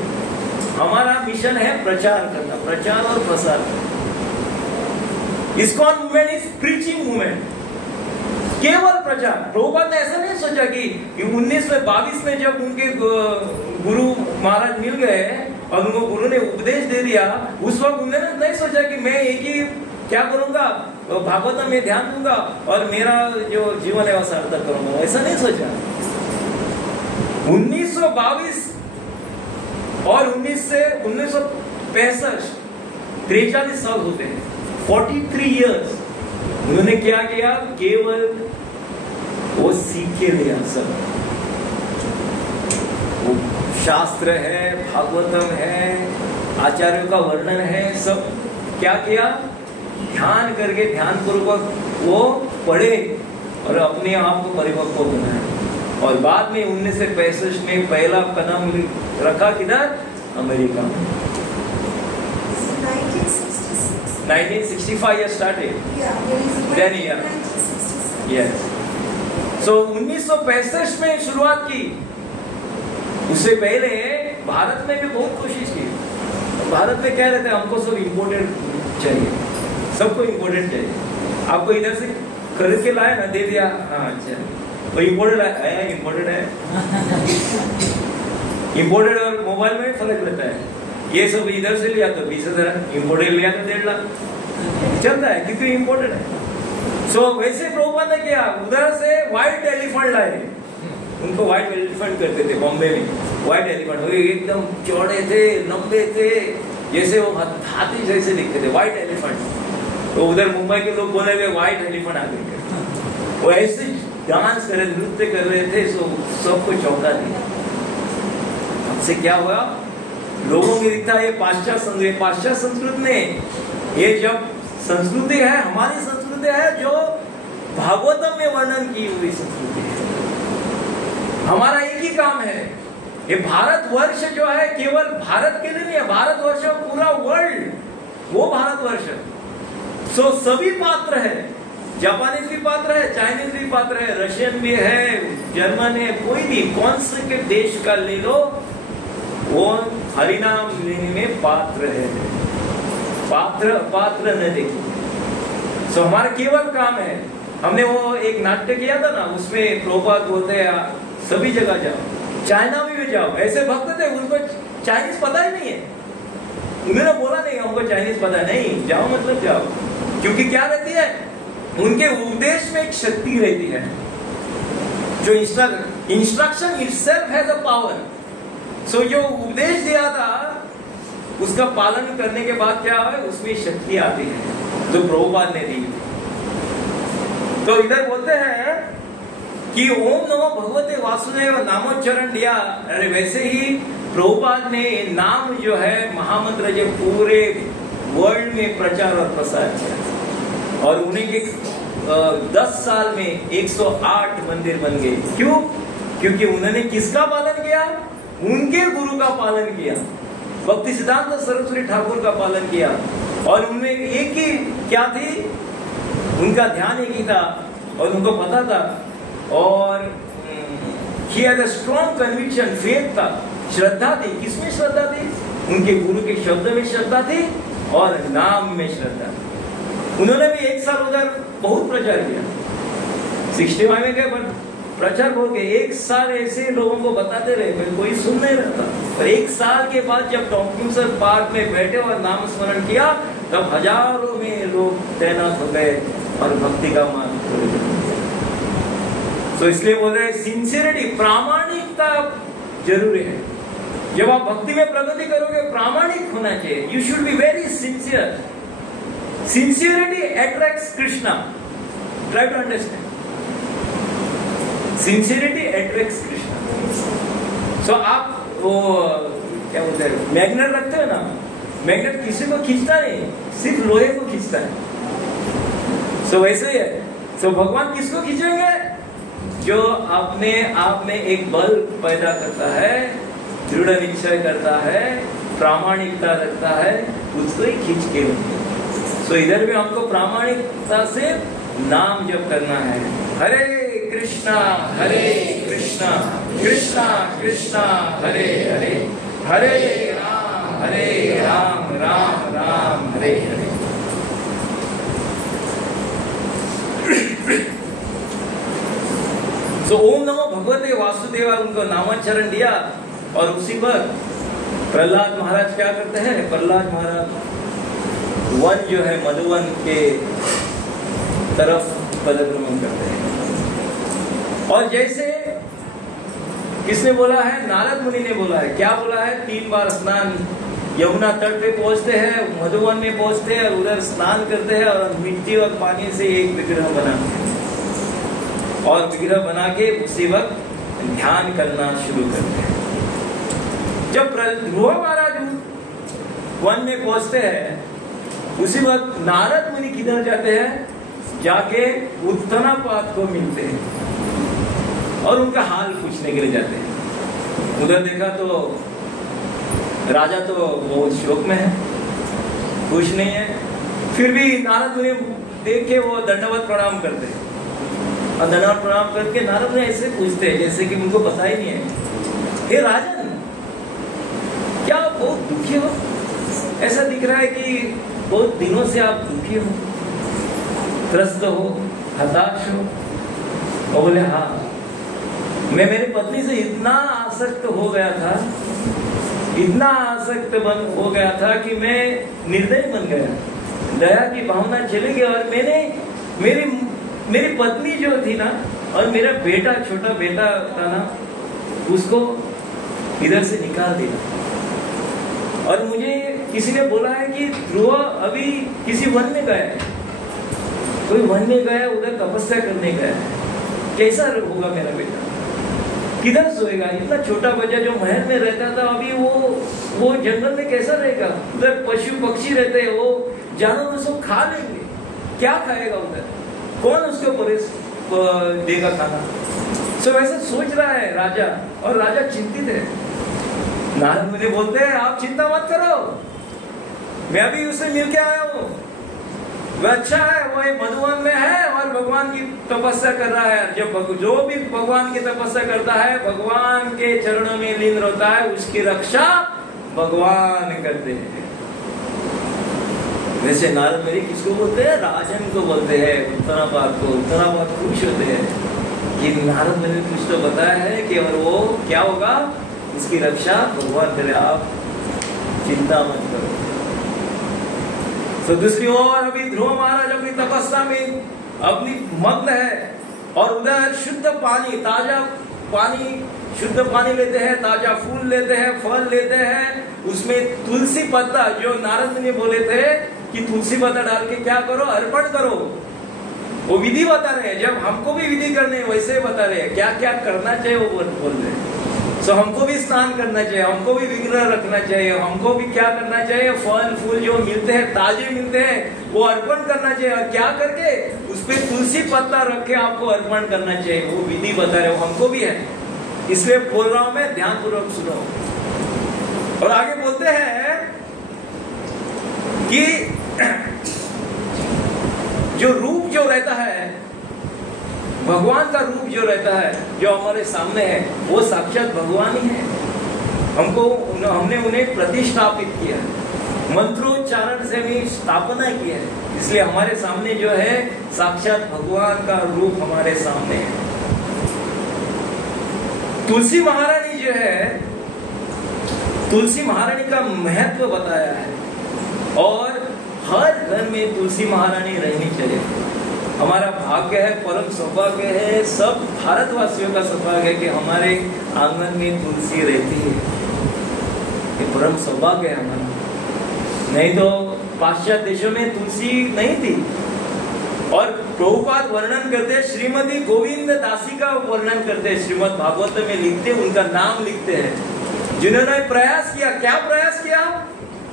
हमारा मिशन है प्रचार करना, प्रचार और प्रसार। ISKCON movement is preaching movement, केवल प्रचार। प्रभुपाद ने ऐसा नहीं सोचा कि 1922 में जब उनके गुरु महाराज मिल गए और उनको गुरु ने उपदेश दे दिया, उस वक्त उन्होंने नहीं सोचा कि मैं एक ही क्या करूंगा, भागवतम में ध्यान दूंगा और मेरा जो जीवन है वह सार्थक करूंगा, ऐसा नहीं सोचा। 1922 और 1965 43 साल होते हैं, 43 इयर्स। उन्होंने क्या किया? केवल वो सीख के लिया सब। वो शास्त्र है, भागवतम है, आचार्यों का वर्णन है, सब क्या किया? ध्यान करके, ध्यान पूर्वक वो पढ़े और अपने आप को परिपक्व बनाए। और बाद में 1965 में पहला कदम रखा किधर? अमेरिका में। 1965 years started. Then year. Yes. So 1965 में शुरुआत की। उससे पहले भारत में भी बहुत कोशिश की। भारत में कह रहे थे हमको सब इम्पोर्टेड चाहिए, सबको इम्पोर्टेड चाहिए। आपको इधर से खरीद के लाया ना, दे दिया, हाँ अच्छा, तो इम्पोर्टेड है, इम्पोर्टेड है। इम्पोर्टेड और मोबाइल में फर्क रहता है। ये सब इधर से लिया तो 20,000, इम्पोर्टेड लिया तो 1.5 लाख चलता है, क्योंकि इम्पोर्टेड है। सो वैसे प्रभुपाद ने किया, उधर से व्हाइट एलिफेंट लाए। उनको व्हाइट एलिफेंट करते थे बॉम्बे में, व्हाइट एलिफेंट, वो एकदम चौड़े थे, लंबे थे, जैसे वो हाथी जैसे दिखते थे, व्हाइट एलिफेंट। तो उधर मुंबई के लोग बोले व्हाइट एलिफेंट आ गए। वो ऐसे डांस कर रहे, नृत्य कर रहे थे, सबको चौंका दिया। हमसे क्या हुआ? लोगों की दिखता है ये पाश्चात्य संस्कृति ने, ये जब संस्कृति है, हमारी संस्कृति है जो भागवतम में वर्णन की हुई संस्कृति है। हमारा एक ही काम है, ये भारतवर्ष जो है केवल भारत के लिए नहीं है, भारतवर्ष पूरा वर्ल्ड, वो भारतवर्ष। सो सभी पात्र है, जापानीज भी पात्र है, चाइनीज भी पात्र है, रशियन भी है, जर्मन है, कोई भी कौन से के देश का ले लो, वो हरिनाम लेने में पात्र है। पात्र पात्र न देखिए। सो हमारा केवल काम है, हमने वो एक नाट्य किया था ना, उसमें प्रभुपाद बोलते हैं सभी जगह जाओ, चाइना में भी जाओ। ऐसे भक्त थे, उनको चाइनीज पता ही नहीं है, उन्होंने बोला नहीं हमको चाइनीज पता नहीं, जाओ मतलब जाओ। क्योंकि क्या रहती है, उनके उपदेश में एक शक्ति रहती है, जो instruction itself has a power. So जो उपदेश दिया था उसका पालन करने के बाद क्या है, उसमें शक्ति आती है, जो प्रभुपाद ने दी। तो इधर बोलते हैं कि ओम नमो भगवते वासुदेव नामोच्चारण दिया, अरे वैसे ही प्रभुपाद ने नाम जो है महामंत्र जो पूरे वर्ल्ड में प्रचार और प्रसार किया और उन्हीं के 10 साल में 108 मंदिर बन गए। क्यों? क्योंकि उन्होंने किसका पालन किया? उनके गुरु का पालन किया, भक्ति सिद्धांत सरस्वती ठाकुर का पालन किया। और उनमें एक ही क्या थी, उनका ध्यान एक ही था और उनको पता था। और he had a strong conviction, faith था, श्रद्धा थी। किसमें श्रद्धा थी? उनके गुरु के शब्द में श्रद्धा थी और नाम में श्रद्धा। उन्होंने भी 1 साल उधर बहुत प्रचार किया, 65 में गए पर प्रचार हो गए। 1 साल ऐसे लोगों को बताते रहे, कोई सुन नहीं रहा था। और 1 साल के बाद जब टॉमकिंसन पार्क में बैठे और नाम स्मरण किया, तब हजारों में लोग तैनात हो गए और भक्ति का मार्ग। तो इसलिए बोल रहे सिंसियरिटी, प्रामाणिकता जरूरी है। जब आप भक्ति में प्रगति करोगे, प्रामाणिक होना चाहिए। You should be very sincere. Sincerity attracts Krishna. Try to understand. Sincerity attracts Krishna. So आप वो क्या बोलते हैं, मैग्नेट रखते हो ना, मैग्नेट किसी को खींचता नहीं, सिर्फ लोहे को खींचता है। सो वैसे ही है। सो भगवान किसको खींचेंगे? जो अपने आप में एक बल पैदा करता है, दृढ़ निश्चय करता है, प्रामाणिकता रखता है, उसको ही खींच के लेंगे। सो इधर भी हमको प्रामाणिकता से नाम जप करना है। हरे कृष्णा कृष्णा कृष्णा हरे हरे, हरे राम राम राम हरे हरे। तो ओम नमो भगवते वासुदेवा, उनको नामाचरण दिया। और उसी पर प्रहलाद महाराज क्या करते हैं? प्रहलाद महाराज वन जो है मधुवन के तरफ पदक्रमण करते हैं। और जैसे किसने बोला है? नारद मुनि ने बोला है। क्या बोला है? 3 बार स्नान, यमुना तट पे पहुंचते हैं, मधुवन में पहुंचते हैं, उधर स्नान करते हैं और मिट्टी और पानी से एक विग्रह बनाते हैं। और विग्रह बना के उसी वक्त ध्यान करना शुरू करते हैं। जब ध्रुव महाराज वन में पहुंचते हैं, उसी वक्त नारद मुनि किधर जाते हैं? जाके उत्तनापाद को मिलते हैं और उनका हाल पूछने के लिए जाते हैं। उधर देखा तो राजा तो बहुत शोक में है, खुश नहीं है। फिर भी नारद मुनि देख के वो दंडवत प्रणाम करते हैं और दंडवत प्रणाम करके नारद मुनि ऐसे पूछते हैं जैसे कि उनको पता ही नहीं है, हे राजन, क्या आप बहुत दुखी हो? ऐसा दिख रहा है कि बहुत दिनों से आप दुखी हो, त्रस्त हो, हताश हो। और बोले हाँ, मैं मेरी पत्नी से इतना आसक्त हो गया था, इतना आसक्त हो गया था कि मैं निर्दयी बन गया। दया की भावना चली गई और मैंने मेरी पत्नी जो थी ना, और मेरा बेटा, छोटा बेटा था ना, उसको इधर से निकाल दिया। और मुझे किसी ने बोला है कि ध्रुव अभी किसी वन में गया है, कोई वन में गया, उधर तपस्या करने गया है। कैसा होगा मेरा बेटा? किधर सोएगा? इतना छोटा बच्चा जो महल में रहता था, अभी वो जंगल में कैसा रहेगा? उधर पशु पक्षी रहते हैं, वो जानवर उसको खा लेंगे, क्या खाएगा उधर? कौन उसको परेश देगा खाना? सो वैसे सोच रहा है राजा, और राजा चिंतित है। नारद मुनि बोलते हैं आप चिंता मत करो, मैं अभी उससे मिल के आया हूँ, वह अच्छा है, वो मधुवन में है और भगवान की तपस्या कर रहा है। जब जो भी भगवान की तपस्या करता है, भगवान के चरणों में लीन रहता है, उसकी रक्षा भगवान करते हैं। वैसे नारद मुनि किसको बोलते हैं? राजन को बोलते हैं, उत्तरापाद को। उत्तरापाद खुश होते हैं कि नारद मुनि कुछ तो बताया है कि और वो क्या होगा, उसकी रक्षा भगवान करे, आप चिंता मत करो। तो दूसरी ओर अभी ध्रुव महाराज अपनी तपस्या में अपनी मग्न है और उधर शुद्ध पानी, ताजा पानी, शुद्ध पानी लेते हैं, ताजा फूल लेते हैं, फल लेते हैं, उसमें तुलसी पत्ता, जो नारद मुनि बोले थे कि तुलसी पत्ता डाल के क्या करो, अर्पण करो। वो विधि बता रहे हैं, जब हमको भी विधि करने वैसे बता रहे हैं, क्या क्या करना चाहिए वो बोल रहे हैं। सो हमको भी स्नान करना चाहिए, हमको भी विग्रह रखना चाहिए, हमको भी क्या करना चाहिए, फल फूल जो मिलते हैं ताजे मिलते हैं वो अर्पण करना चाहिए, और क्या करके उस पे तुलसी पत्ता रख के आपको अर्पण करना चाहिए, वो विधि बता रहे हो, हमको भी है। इसलिए बोल रहा हूं मैं, ध्यान पूर्वक सुनो। और आगे बोलते हैं कि जो रूप जो रहता है, भगवान का रूप जो रहता है, जो हमारे सामने है, वो साक्षात भगवान ही है। हमने उन्हें प्रतिष्ठापित किया, मंत्रोच्चारण से भी स्थापना की है, इसलिए हमारे सामने जो है साक्षात भगवान का रूप हमारे सामने है। तुलसी महारानी जो है, तुलसी महारानी का महत्व बताया है, और हर घर में तुलसी महारानी रहनी चाहिए। हमारा भाग्य है, परम सौभाग्य है, सब भारतवासियों का सौभाग्य है कि हमारे आंगन में तुलसी रहती है। ये परम सौभाग्य है हमारा। नहीं तो पाश्चात्य देशों में तुलसी नहीं थी। और प्रभुपाद वर्णन करते हैं, श्रीमती गोविंद दासी का वर्णन करते हैं, श्रीमद् भागवत में लिखते, उनका नाम लिखते हैं, जिन्होंने प्रयास किया। क्या प्रयास किया?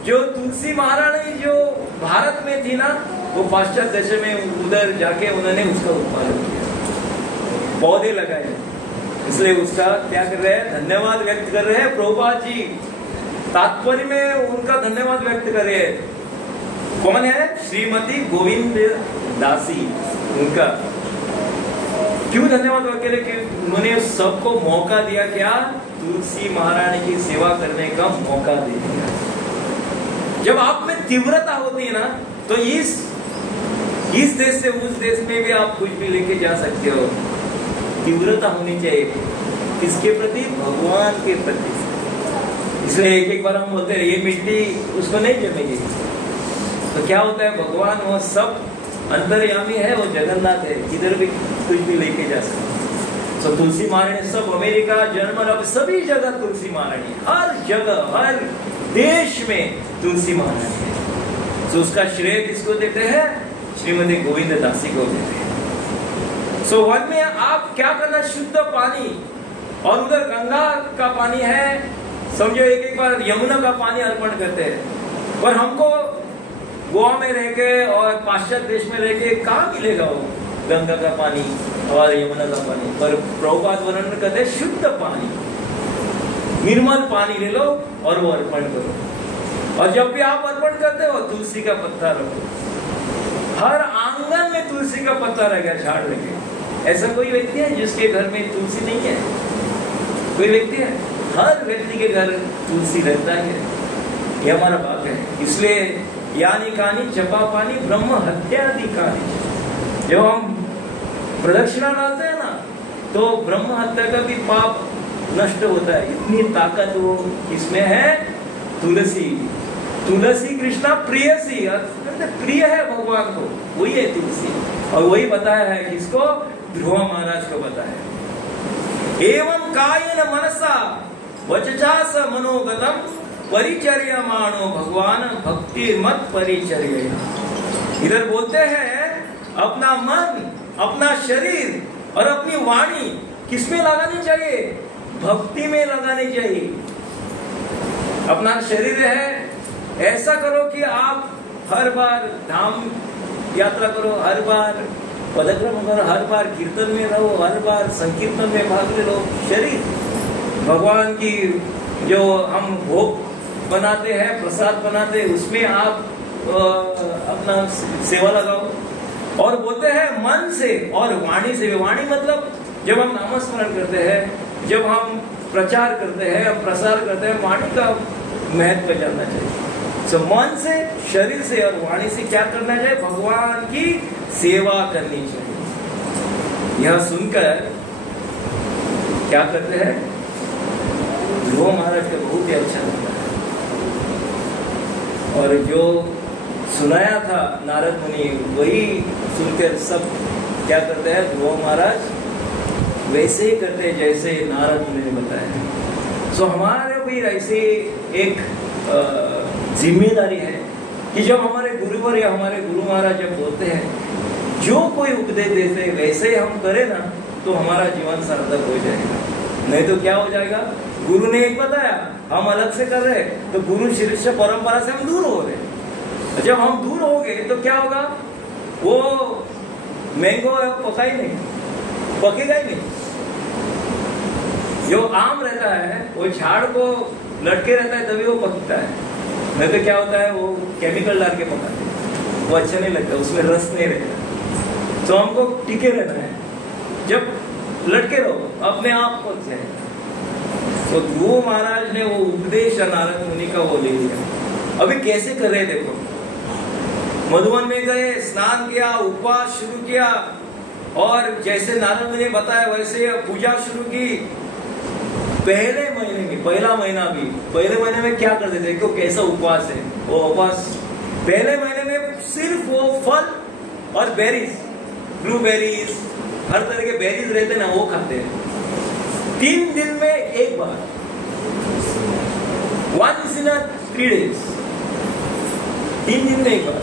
जो तुलसी महारानी जो भारत में थी ना, वो पाश्चात्य देश में उधर जाके उन्होंने उसका उत्पादन किया, पौधे लगाए। इसलिए उसका क्या कर रहे हैं, धन्यवाद व्यक्त कर रहे हैं प्रभुपाद जी। तात्पर्य में उनका धन्यवाद व्यक्त कर रहे हैं। कौन है? श्रीमती गोविंद दासी। उनका क्यों धन्यवाद व्यक्त करें? कि उन्होंने सबको मौका दिया, क्या? तुलसी महारानी की सेवा करने का मौका दे दिया। जब आप में तीव्रता होती है ना, तो इस देश से उस देश में भी आप कुछ भी लेके जा सकते हो। तीव्रता होनी चाहिए किसके प्रति? भगवान के प्रति। इसलिए एक बार हम बोलते हैं ये मिट्टी उसको नहीं जमेगी, तो क्या होता है, भगवान वो सब अंतर्यामी है, वो जगन्नाथ है, किधर भी कुछ भी लेके जा सकते। तो तुलसी महारानी सब अमेरिका, जर्मन, सभी जगह तुलसी महारानी, हर जगह हर देश में तुलसी महारानी है। तो उसका श्रेय किसको देते हैं? श्रीमती गोविंद दासी को देते हैं। सो वन में आप क्या करना, शुद्ध पानी, और उधर गंगा का पानी है, समझो एक बार यमुना का पानी अर्पण करते हैं। पर हमको गोवा में रह के और पाश्चात्य देश में रह के कहाँ मिलेगा वो गंगा का पानी और यमुना का पानी? पर प्रभुपाद वर्णन करते हैं शुद्ध पानी, निर्मल पानी ले लो और वो अर्पण करो। और जब भी आप अर्पण करते हो, तुलसी का पत्ता रखो। हर आंगन में तुलसी का पत्ता रहेगा, झाड़ लगे। ऐसा कोई व्यक्ति है जिसके घर में तुलसी नहीं है? कोई व्यक्ति है? हर व्यक्ति के घर तुलसी रहता है। ये हमारा भाग्य है। इसलिए यानी कानी जपा पानी ब्रह्म हत्यादि कानी, जब हम प्रदक्षिणा डालते हैं ना, तो ब्रह्म हत्या का भी पाप नष्ट होता है। इतनी ताकत वो इसमें है। तुलसी, तुलसी कृष्णा प्रियसी, प्रिय है भगवान को, वही है तुलसी। और वही बताया है किसको? ध्रुव महाराज को बताया। एवं कायेन मनसा वचसा स मनोगतम परिचर्यमाणो भगवान भक्ति मत परिचर्या। इधर बोलते हैं अपना मन, अपना शरीर और अपनी वाणी किसमें लगानी चाहिए? भक्ति में लगानी चाहिए। अपना शरीर है, ऐसा करो कि आप हर बार धाम यात्रा करो, हर बार पदक्रम करो, हर बार कीर्तन में रहो, हर बार संकीर्तन में भाग लो। शरीर भगवान की जो हम भोग बनाते हैं, प्रसाद बनाते हैं, उसमें आप अपना सेवा लगाओ। और बोलते हैं मन से और वाणी से। वाणी मतलब जब हम नामस्मरण करते हैं, जब हम प्रचार करते हैं, प्रसार करते हैं, वाणी का महत्व जानना चाहिए। तो मन से, शरीर से और वाणी से क्या करना चाहिए? भगवान की सेवा करनी चाहिए। यह सुनकर क्या करते हैं? ध्रुव महाराज का बहुत ही अच्छा लगता है। और जो सुनाया था नारद मुनि, वही सुनकर सब क्या करते हैं? ध्रुव महाराज वैसे ही करते हैं जैसे नारद मुनि ने बताया। सो हमारे भी ऐसे एक जिम्मेदारी है कि जब हमारे गुरुवर या हमारे गुरु महाराज जब बोलते हैं जो कोई उपदेश देते वैसे हम करें ना तो हमारा जीवन सार्थक हो जाएगा। नहीं तो क्या हो जाएगा, गुरु ने एक बताया, हम अलग से कर रहे, तो गुरु शिष्य परंपरा से हम दूर हो रहे। जब हम दूर हो गए तो क्या होगा, वो मैंगो पका ही नहीं, पकेगा ही नहीं। जो आम रहता है वो झाड़ को लटके रहता है तभी वो पकता है, नहीं तो क्या होता है वो केमिकल डाल के पकाते हैं, वो अच्छा नहीं लगता, उसमें रस नहीं रहता। तो हमको टिके रहना है, जब लटके रहो अपने आप पक जाए। तो ध्रुव महाराज ने वो उपदेश नारद मुनि का वो ले लिया। अभी कैसे कर रहे देखो, मधुवन में गए, स्नान किया, उपवास शुरू किया, और जैसे नारद मुनि ने बताया वैसे पूजा शुरू की। पहले महीने में, पहला महीना भी, पहले महीने में क्या करते थे, देखो कैसा उपवास है। वो उपवास पहले महीने में सिर्फ वो फल और बेरीज, ब्लूबेरीज, हर तरह के बेरीज रहते ना, वो खाते हैं। 3 दिन में एक बार, once in 3 days, 3 दिन में एक बार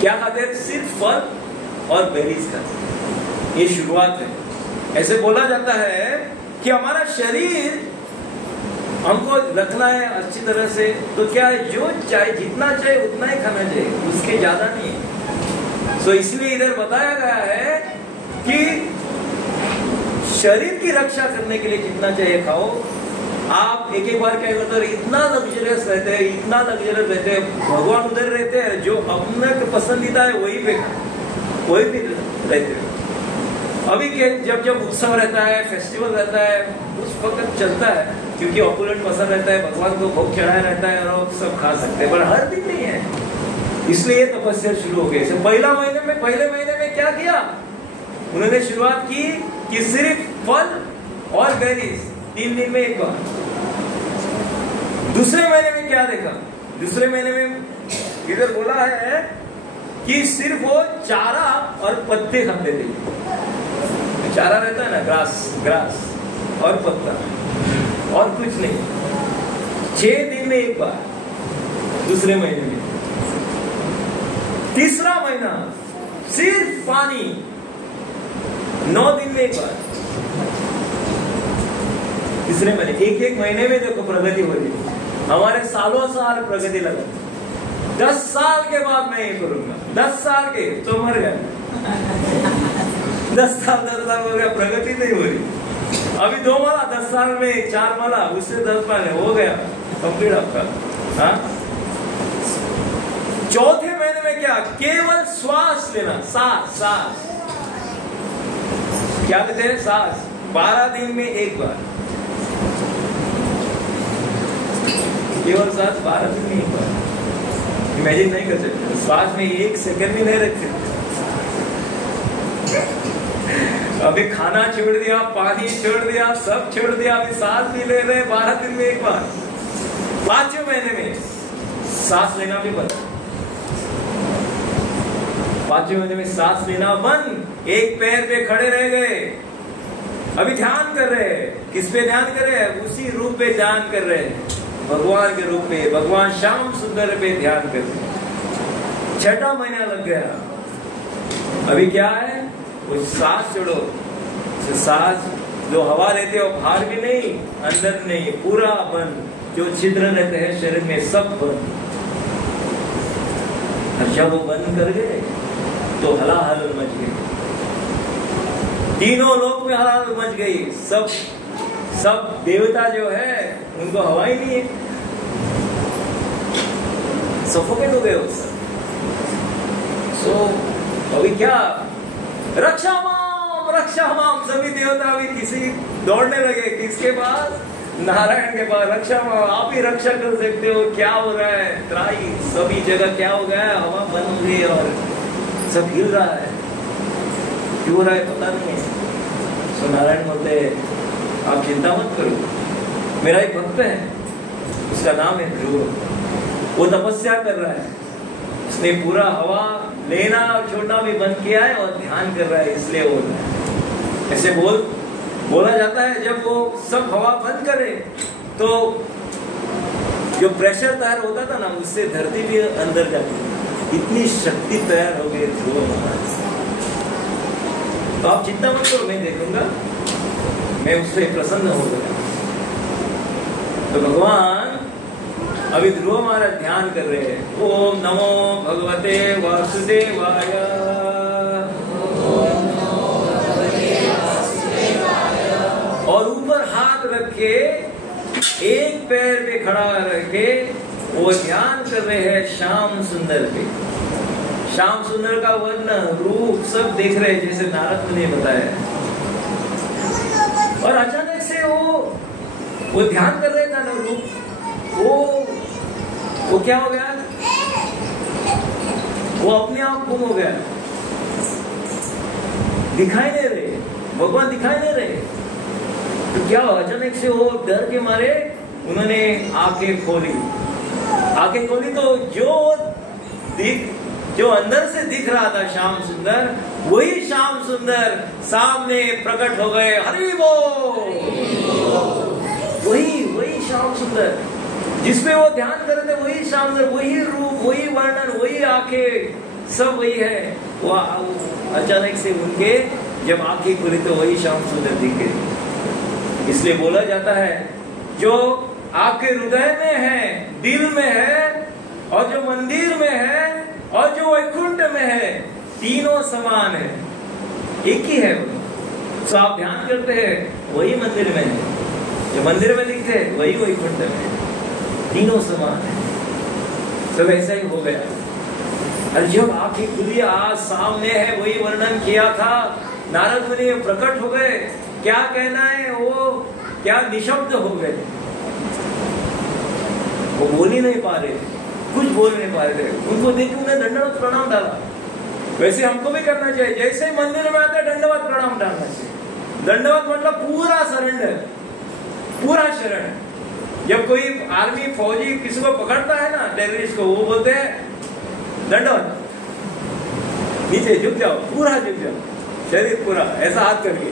क्या खाते हैं, सिर्फ फल और बेरीज खाते। ये शुरुआत है। ऐसे बोला जाता है कि हमारा शरीर हमको रखना है अच्छी तरह से, तो क्या है, जो चाहे जितना चाहे उतना ही खाना चाहिए, उसके ज्यादा नहीं है। तो इसलिए इधर बताया गया है कि शरीर की रक्षा करने के लिए जितना चाहिए खाओ। आप एक एक बार क्या करते हो, इतना लग्जरियस रहते हैं, इतना लग्जरियस रहते हैं, भगवान उधर रहते हैं, जो अपने पसंदीदा है वही पे वही पे रहते हैं। अभी के जब जब उत्सव रहता है, फेस्टिवल रहता है, उस वक्त चलता है, क्योंकि ऑपुलेंट पसंद रहता है, भगवान को भोग चढ़ाया रहता है और सब खा सकते हैं, पर हर दिन नहीं है। इसलिए तपस्या शुरू हो गई। पहले महीने में क्या किया, उन्होंने शुरुआत की कि सिर्फ फल और बेरीज 3 दिन में एक बार। दूसरे महीने में क्या देखा, दूसरे महीने में इधर बोला है कि सिर्फ वो चारा और पत्ते खाते थे। चारा रहता है ना, ग्रास और पत्ता, और कुछ नहीं। 6 दिन में एक बार दूसरे महीने में। तीसरा महीना सिर्फ पानी, 9 दिन में एक बार। तीसरे महीने, एक महीने में देखो प्रगति हो रही है। हमारे सालों साल प्रगति लगा। 10 साल के बाद मैं ये करूंगा, 10 साल के तो मर गया। 10 साल हो गया, प्रगति नहीं हो रही। अभी 2 माला, 10 साल में 4 माला, उससे 10 माला हो गया कंप्लीट आपका। हाँ, चौथे महीने में क्या, केवल श्वास लेना, सांस क्या कहते हैं, सांस 12 दिन में एक बार, केवल सांस 12 दिन में एक बार। इमेजिन नहीं कर सकते, श्वास में 1 सेकंड भी नहीं रख सकते। अभी खाना छोड़ दिया, पानी छोड़ दिया, सब छोड़ दिया, अभी सांस भी ले रहे 12 दिन में एक बार। 5वें महीने में सांस लेना भी बंद। 5वें महीने में सांस लेना बंद, एक पैर पे खड़े रह गए। अभी ध्यान कर रहे हैं, किस पे ध्यान कर रहे हैं, उसी रूप पे ध्यान कर रहे हैं, भगवान के रूप पे, भगवान श्याम सुंदर पे ध्यान कर रहे हैं। 6वां महीना लग गया। अभी क्या है, वो सांस छोड़ो, सांस जो हवा लेते हो बाहर भी नहीं, अंदर नहीं, पूरा बंद। जो छिद्र रहते हैं शरीर में सब बंद। जब वो बंद कर गए तो हलाहल मच गई, तीनों लोक में हलाहल मच गई। सब देवता जो है उनको हवा ही नहीं है, सफोकेट हो गए उससे। अभी क्या, रक्षा माम, सभी देवता अभी किसी दौड़ने लगे, किसके पास, नारायण के पास। रक्षा माम, आप ही रक्षा कर सकते हो, क्या हो रहा है, त्राही सभी जगह क्या हो गया है, हवा बंद हो गई और सब हिल रहा है, क्यों हो रहा है पता नहीं है। तो नारायण बोलते आप चिंता मत करो, मेरा एक भक्त है, उसका नाम है ध्रुव, वो तपस्या कर रहा है, उसने पूरा हवा लेना और छोड़ना भी बंद किया है और ध्यान कर रहा है, इसलिए वो ऐसे बोला जाता है। जब वो सब हवा बंद करे तो जो प्रेशर तैयार होता था ना, उससे धरती भी अंदर जाती है। इतनी शक्ति तैयार हो गई ध्रुव महाराज। तो आप चिंता मत करो, मैं देखूंगा, मैं उससे प्रसन्न हो गया। तो भगवान अभी ध्रुव महाराज ध्यान कर रहे हैं, ओम नमो भगवते वासुदेवाय। और ऊपर हाथ रख के एक पैर पे खड़ा रखे वो ध्यान कर रहे हैं श्याम सुंदर पे। श्याम सुंदर का वर्ण रूप सब देख रहे हैं जैसे नारद ने बताया। और अचानक से वो ध्यान कर रहे था ना रूप, वो क्या हो गया, वो अपने आप गुम हो गया, दिखाई नहीं रहे, भगवान दिखाई नहीं रहे। तो क्या अचानक से वो डर के मारे उन्होंने आंखें खोली। आंखें खोली तो जो अंदर से दिख रहा था श्याम सुंदर, वही श्याम सुंदर सामने प्रकट हो गए। हरि बोल। वही श्याम सुंदर जिसपे वो ध्यान कर रहे थे, वही श्याम सुंदर, वही रूप, वही वर्णन, वही आंखें, सब वही है। वो अचानक से उनके जब आंखें खुली तो वही श्याम सुंदर दिखे। इसलिए बोला जाता है जो आपके हृदय में है, दिल में है, और जो मंदिर में है, और जो वैकुंठ में है, तीनों समान है, एक ही है। तो आप ध्यान करते हैं वही मंदिर में है, जो मंदिर में दिखते हैं वही वैकुंठ में है, तीनों समान है। तो ऐसा ही हो गया। और जब आपकी खुली आज सामने है, वही वर्णन किया था, नारद मुनि प्रकट हो गए। क्या कहना है, वो क्या निशब्द हो गए, वो बोल ही नहीं पा रहे, कुछ बोल नहीं पा रहे थे। उनको देख के उन्हें दंडवत प्रणाम डाला। वैसे हमको भी करना चाहिए, जैसे मंदिर में आते दंडवत प्रणाम डालना चाहिए। दंडवत मतलब पूरा सरेंडर, पूरा शरण। जब कोई आर्मी फौजी किसी को पकड़ता है ना, टेररिस्ट को, वो बोलते हैं दंडवत, नीचे झुक जाओ, पूरा झुक जाओ, शरीर पूरा, ऐसा हाथ करके,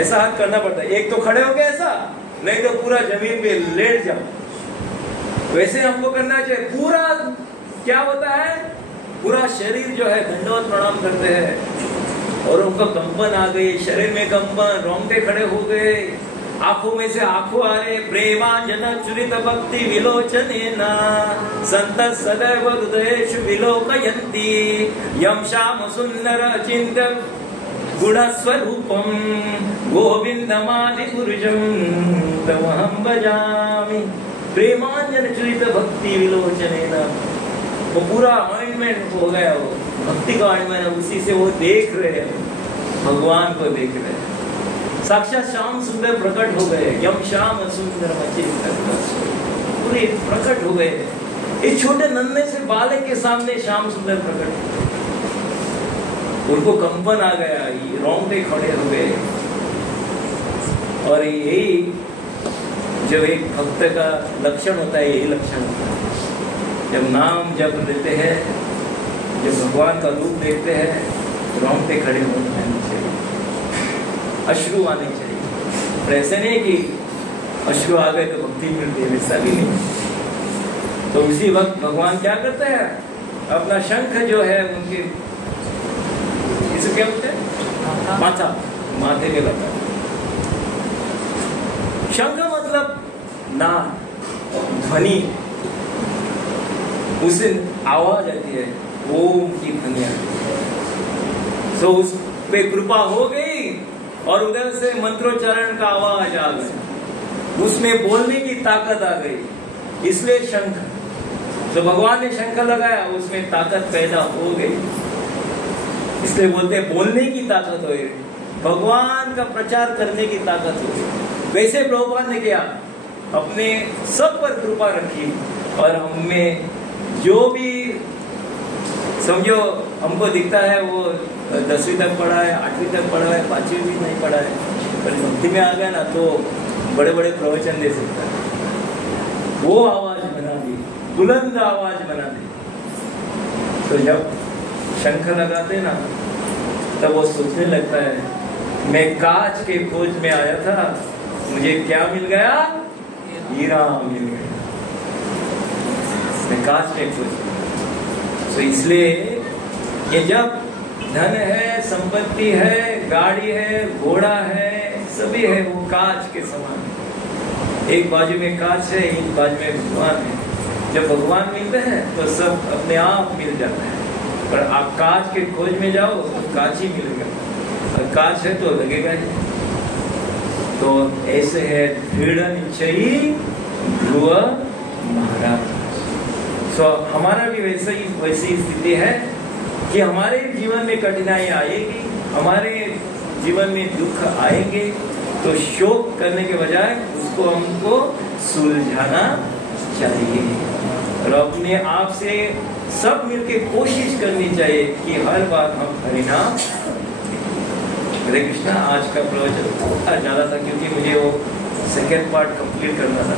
ऐसा हाथ करना पड़ता है। एक तो खड़े हो गए ऐसा, नहीं तो पूरा जमीन पे लेट जाओ। वैसे हमको करना चाहिए। पूरा क्या होता है, पूरा शरीर जो है दंडवत प्रणाम करते हैं। और उनको कंपन आ गई, शरीर में कंपन, रोंगटे खड़े हो गए, आंखों में से आंखों आ रहे। प्रेमांजन चुरित भक्ति विलोचनेन संत सदैव हृदयेषु विलोकयन्ति यं श्याम सुंदर चिंत गुणस्वरूपं गोविंदमादि पुरुषं तमहं भजामि। प्रेमांजन चुरित भक्ति विलोचनेन, वो पूरा ऑइंटमेंट हो गया, वो भक्ति का ऑइंटमेंट, उसी से वो देख रहे हैं, भगवान को देख रहे हैं। साक्षात श्याम सुंदर प्रकट हो गए। यम श्याम सुंदर पूरे प्रकट हो गए। एक छोटे नन्हे से बालक के सामने श्याम सुंदर प्रकट, उनको कंपन आ गया, रोंगटे खड़े हो गए। और यही जब एक भक्त का लक्षण होता है, यही लक्षण होता है। जब नाम जब लेते हैं, जब भगवान का रूप देखते हैं, रोंगटे खड़े होने चाहिए, अश्रु आने चाहिए। पर ऐसे नहीं कि अश्रु आ गए तो भक्ति मिलती है, ऐसा भी नहीं। तो उसी वक्त भगवान क्या करते हैं, अपना शंख जो है उनके इसे क्या बोलते हैं, माथे में लगा। शंख मतलब नाद, ध्वनि, उससे आवाज आती है, ओम की ध्वनि आती है। तो उस पे कृपा हो गई और उधर से मंत्रोच्चारण का आवाज आ गया, उसमें बोलने की ताकत आ गई। इसलिए शंख, तो भगवान ने शंख लगाया, उसमें ताकत पैदा हो गई। इसलिए बोलते हैं बोलने की ताकत हो गई, भगवान का प्रचार करने की ताकत हो गई। वैसे प्रभुपाद ने किया, अपने सब पर कृपा रखी। और हमें जो भी समझो हमको दिखता है, वो 10वीं तक पढ़ा है, 8वीं तक पढ़ा है, 5वीं भी नहीं पढ़ा है, पर भक्ति में आ गया ना तो बड़े बड़े प्रवचन दे सकता है। वो आवाज बना दी, बुलंद आवाज बना दी। तो जब शंख लगाते ना, तब वो सोचने लगता है, मैं कांच के खोज में आया था, मुझे क्या मिल गया, हीरा मिल गया। मैं कांच में खोज, तो इसलिए ये जब धन है, संपत्ति है, गाड़ी है, घोड़ा है, सभी है, वो कांच के समान। एक बाजू में कांच है, एक बाजू में भगवान है। जब भगवान मिलते हैं तो सब अपने आप मिल जाता है। पर आप कांच के खोज में जाओ तो कांच ही मिलेगा, और कांच है तो लगेगा ही। तो ऐसे है दृढ़ निश्चयी ध्रुव महाराज। सो हमारा भी वैसी स्थिति है कि हमारे जीवन में कठिनाई आएगी, हमारे जीवन में दुख आएंगे, तो शोक करने के बजाय उसको हमको सुलझाना चाहिए और अपने आप से सब मिलके कोशिश करनी चाहिए कि हर बार हम हरिनाम। हरे कृष्णा। आज का प्रवचन ज्यादा था क्योंकि मुझे वो सेकेंड पार्ट कंप्लीट करना था,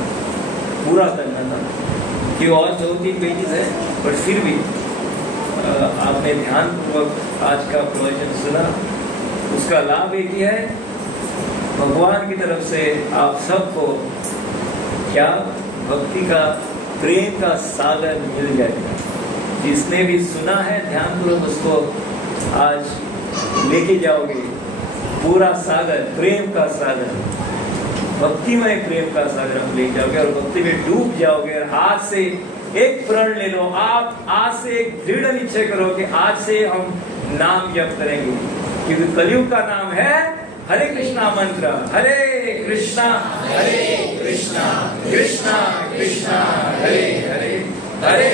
पूरा करना था, कि और 2-3 पेजेस है, पर फिर भी आपने ध्यानपूर्वक आज का प्रवचन सुना, उसका लाभ एक ही है, भगवान की तरफ से आप सबको क्या भक्ति का, प्रेम का सागर मिल जाएगा। जिसने भी सुना है ध्यानपूर्वक उसको आज लेके जाओगे, पूरा सागर, प्रेम का सागर, भक्तिमय प्रेम का सागर हम ले जाओगे और भक्ति में डूब जाओगे। और आज से एक प्रण ले लो, आप आज से एक दृढ़ निश्चय करो कि आज से हम नाम जप करेंगे, क्योंकि कलयुग का नाम है हरे कृष्णा मंत्र। हरे कृष्णा कृष्णा कृष्णा हरे हरे, हरे